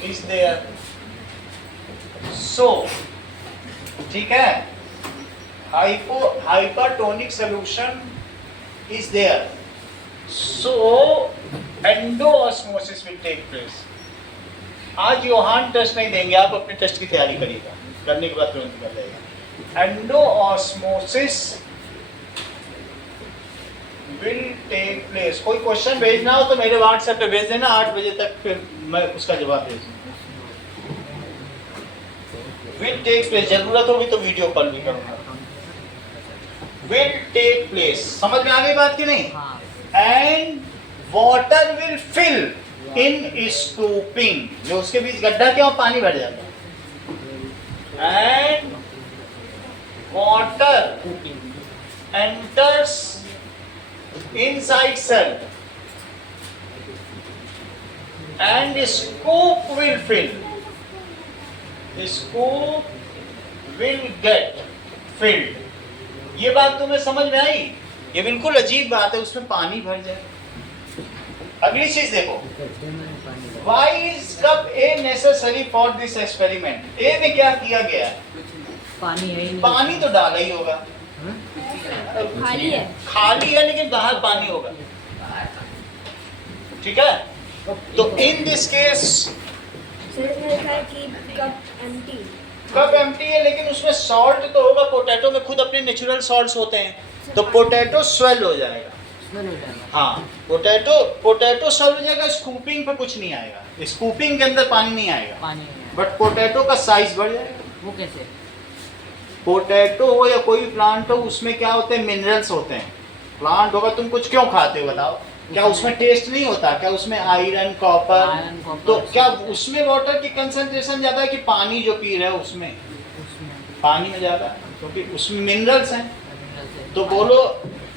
is there. So, ठीक है, hypertonic solution is there. So, endoosmosis will take place. आज योहान टेस्ट नहीं देंगे, आप अपने टेस्ट की तैयारी करिएगा, करने के बाद तुरंत कर लेगा. Endosmosis will take place. कोई क्वेश्चन भेजना हो तो मेरे व्हाट्सएप पे भेज देना 8 बजे तक, फिर मैं उसका जवाब भेज दूंगा. विल टेक प्लेस, जरूरत होगी तो वीडियो कॉल भी करूंगा. विल टेक प्लेस, समझ में आ गई बात की नहीं? हाँ. And water will fill in scooping, जो उसके बीच गड्ढा क्या हो, पानी भर जाता है. And water enters inside cell and scoop will fill. Scoop will get filled. ये बात तुम्हें समझ में आई? ये बिल्कुल अजीब बात है, उसमें पानी भर जाए. अगली चीज देखो, why is cup A necessary for this experiment? A में क्या किया गया है? पानी है ही नहीं. पानी तो डाला ही होगा. खाली है खाली है लेकिन बाहर पानी होगा. ठीक है, तो इन दिस केस सर इसमें लिखा है कि कप एम्प्टी कप एम्प्टी है, लेकिन उसमें सॉल्ट तो होगा. पोटैटो में खुद अपने नेचुरल सॉल्ट्स होते हैं, तो पोटैटो स्वेल हो जाएगा. स्मेल हो जाएगा. हाँ, पोटैटो स्वेल हो जाएगा. स्कूपिंग पे कुछ नहीं आएगा, स्कूपिंग के अंदर पानी नहीं आएगा, पानी है. बट पोटैटो का साइज बढ़ जाएगा. वो कैसे? पोटैटो हो या कोई प्लांट हो, उसमें क्या होते हैं, मिनरल्स होते हैं. प्लांट होगा, तुम कुछ क्यों खाते हो बताओ? क्या उसमें टेस्ट नहीं होता? क्या उसमें आयरन कॉपर? तो क्या उसमें वाटर की कंसंट्रेशन ज्यादा है कि पानी जो पी रहे हो उसमें? पानी में ज्यादा, क्योंकि उसमें मिनरल्स हैं. तो बोलो,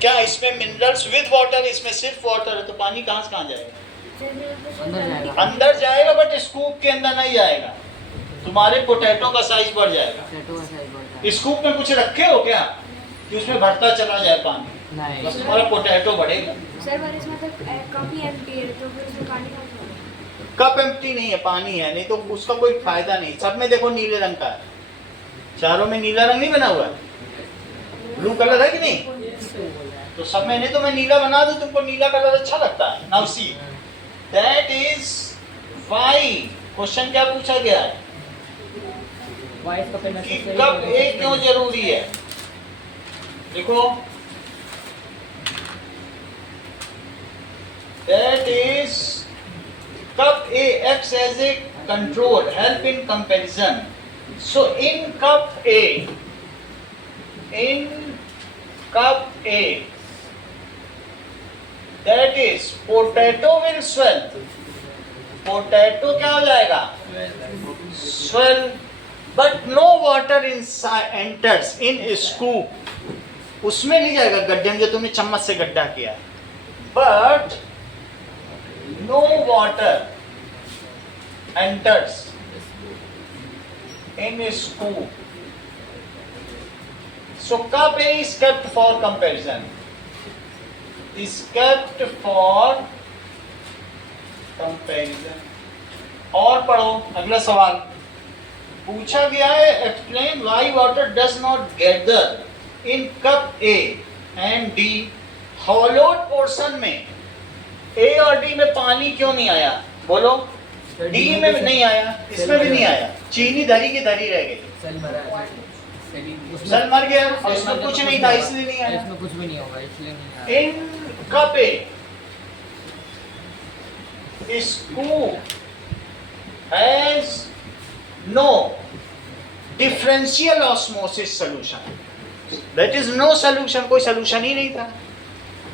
क्या इसमें मिनरल्स विद वाटर, इसमें सिर्फ वाटर है, तो पानी कहाँ से कहाँ जाएगा? अंदर जाएगा. अंदर जाएगा, बट स्कूप के अंदर नहीं जाएगा. तुम्हारे पोटैटो का साइज बढ़ जाएगा. पोटैटो का साइज बढ़ जाएगा. स्कूप में कुछ रखे हो क्या कि उसमें भरता चला जाए पानी? नहीं. बस तुम्हारा पोटैटो बढ़ेगा. सर पर इसमें तो कप ही एम्प्टी है, तो फिर उसमें पानी कहाँ से होगा? कप एम्प्टी नहीं है, पानी है, नहीं तो उसका कोई फायदा नहीं. सब में देखो नीले रंग का है, चारों में नीला रंग नहीं बना हुआ है. ब्लू कलर है कि नहीं? तो सब में नहीं, तो मैं नीला बना दूं, तुमको नीला कलर अच्छा लगता है. Now see, that is why. Question क्या पूछा गया है कि कप ए क्यों जरूरी है? देखो, that is cup A acts as a control, help in comparison. So in cup A, that is potato will swell. Potato क्या हो जाएगा? Swell. But no water inside enters in scoop. उसमें नहीं जाएगा गड्ढे में जो तुमने चम्मच से गड्ढा किया. But no water enters in scoop. So cup A is kept for comparison. Is kept for comparison. और पढ़ो अगला सवाल. पूछा गया है, explain why water does not gather in cup A and D. Hollowed portion में ए और डी में पानी क्यों नहीं आया? बोलो. डी में भी नहीं आया, इसमें भी नहीं आया. चीनी धरी की धरी रह गई. सेल मरा है. सेल मर गया और इसमें कुछ नहीं था, इसलिए नहीं आया. इसमें कुछ भी नहीं होगा, इसलिए नहीं आया. In cup A scoop has no differential osmosis solution. That is no solution. कोई solution ही नहीं था.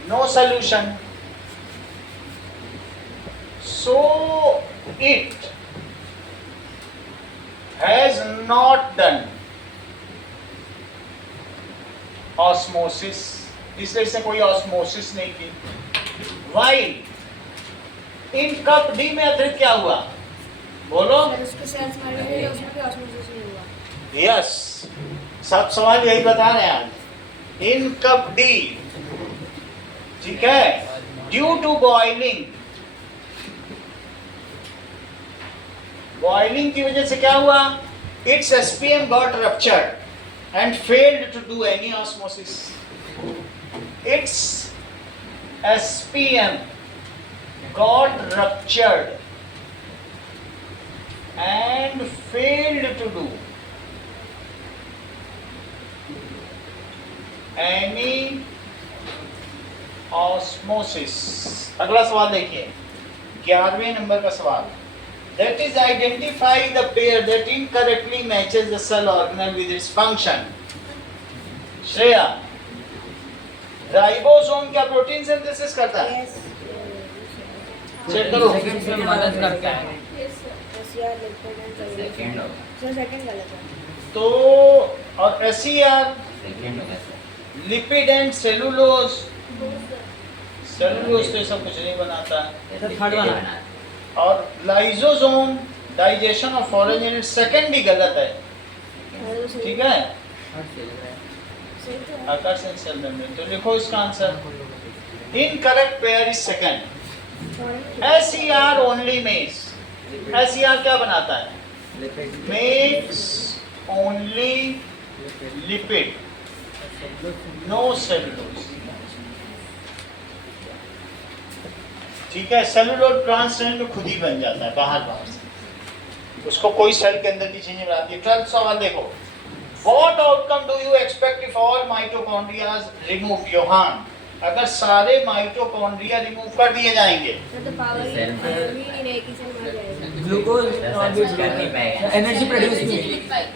No solution. So it has not done osmosis. इसलिए इसने कोई osmosis नहीं की. While इन कप डी में अतिरिक्त क्या हुआ? बोलो. सर उसके सेल्स मर गए, उसमें भी ऑस्मोसिस नहीं हुआ. यस, सब सवाल यही बता रहे हैं आज। इन कप डी, ठीक है, ड्यू टू बॉइलिंग, बॉइलिंग की वजह से क्या हुआ, it's SPM got ruptured and failed to do any osmosis. It's SPM got ruptured and failed to do any osmosis। अगला सवाल देखिए, 11वें नंबर का सवाल। That is, identify the pair that incorrectly matches the cell organelle with its function। Shreya, ribosome क्या protein synthesis करता है? Yes. Check करो। Second में मदद करता है। सेकंड होगा, सर सेकंड गलत है। तो और एसईआर, सेकंड होगा sir. Lipid and cellulose, cellulose तो ये सब कुछ नहीं बनाता है। ये तो थर्ड वाला बना है। और lysosome, digestion of foreign unit, second भी गलत है, ठीक है, आकर्षण सेल मेम्ब्रेन। तो लिखो इसका answer, incorrect pair is second. SER only makes, SER क्या बनाता है? Makes only lipid, no cellulose, ठीक है। सेलुलोज ट्रांससेल में खुद ही बन जाता है बाहर से, उसको कोई सेल के अंदर की चीजें बनाती है। 12th सवाल देखो, what outcome do you expect if all mitochondria remove? Yohan, अगर सारे माइटोकॉन्ड्रिया रिमूव कर दिए जाएंगे तो पावर ही नहीं है, किसी में आ जाएगा। ग्लूकोज कर नहीं पाएगा। एनर्जी प्रोड्यूस नहीं।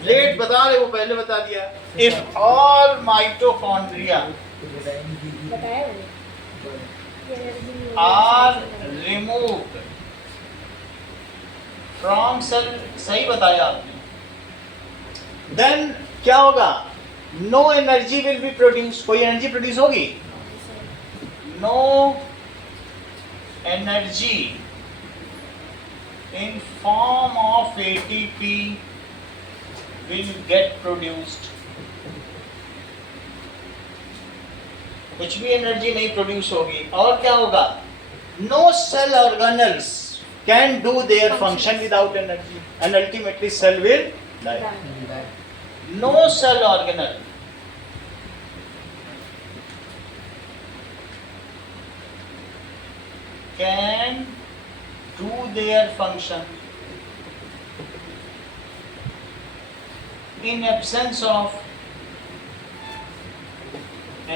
लेट बता रहे, वो पहले बता दिया। इफ ऑल माइटोकॉन्ड्रिया बताया मैंने। आर रिमूव्ड फ्रॉम सेल, सही बताया आपने, देन क्या होगा? No energy will be produce, कोई एनर्जी प्रोड्यूस होगी? No energy in form of ATP will get produced। कुछ भी एनर्जी नहीं प्रोड्यूस होगी। और क्या होगा? No cell organelles can do their function without energy and ultimately cell will die. No cell organelle can do their function in absence of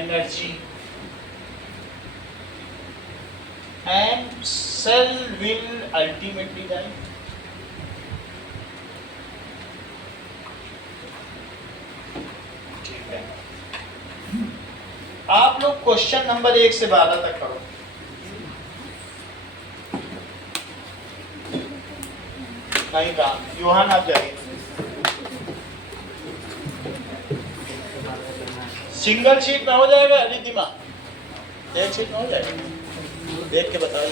energy and cell will ultimately die। ठीक है, आप लोग question number 1 से 12 तक करो। नहीं काम, योहान आप जाइए। सिंगल शीट में हो जाएगा रिद्धिमा? एक शीट में हो जाएगा? देख के बताओ।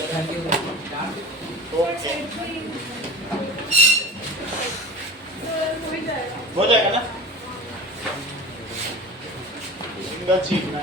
ओके, हो जाएगा ना? सिंगल शीट में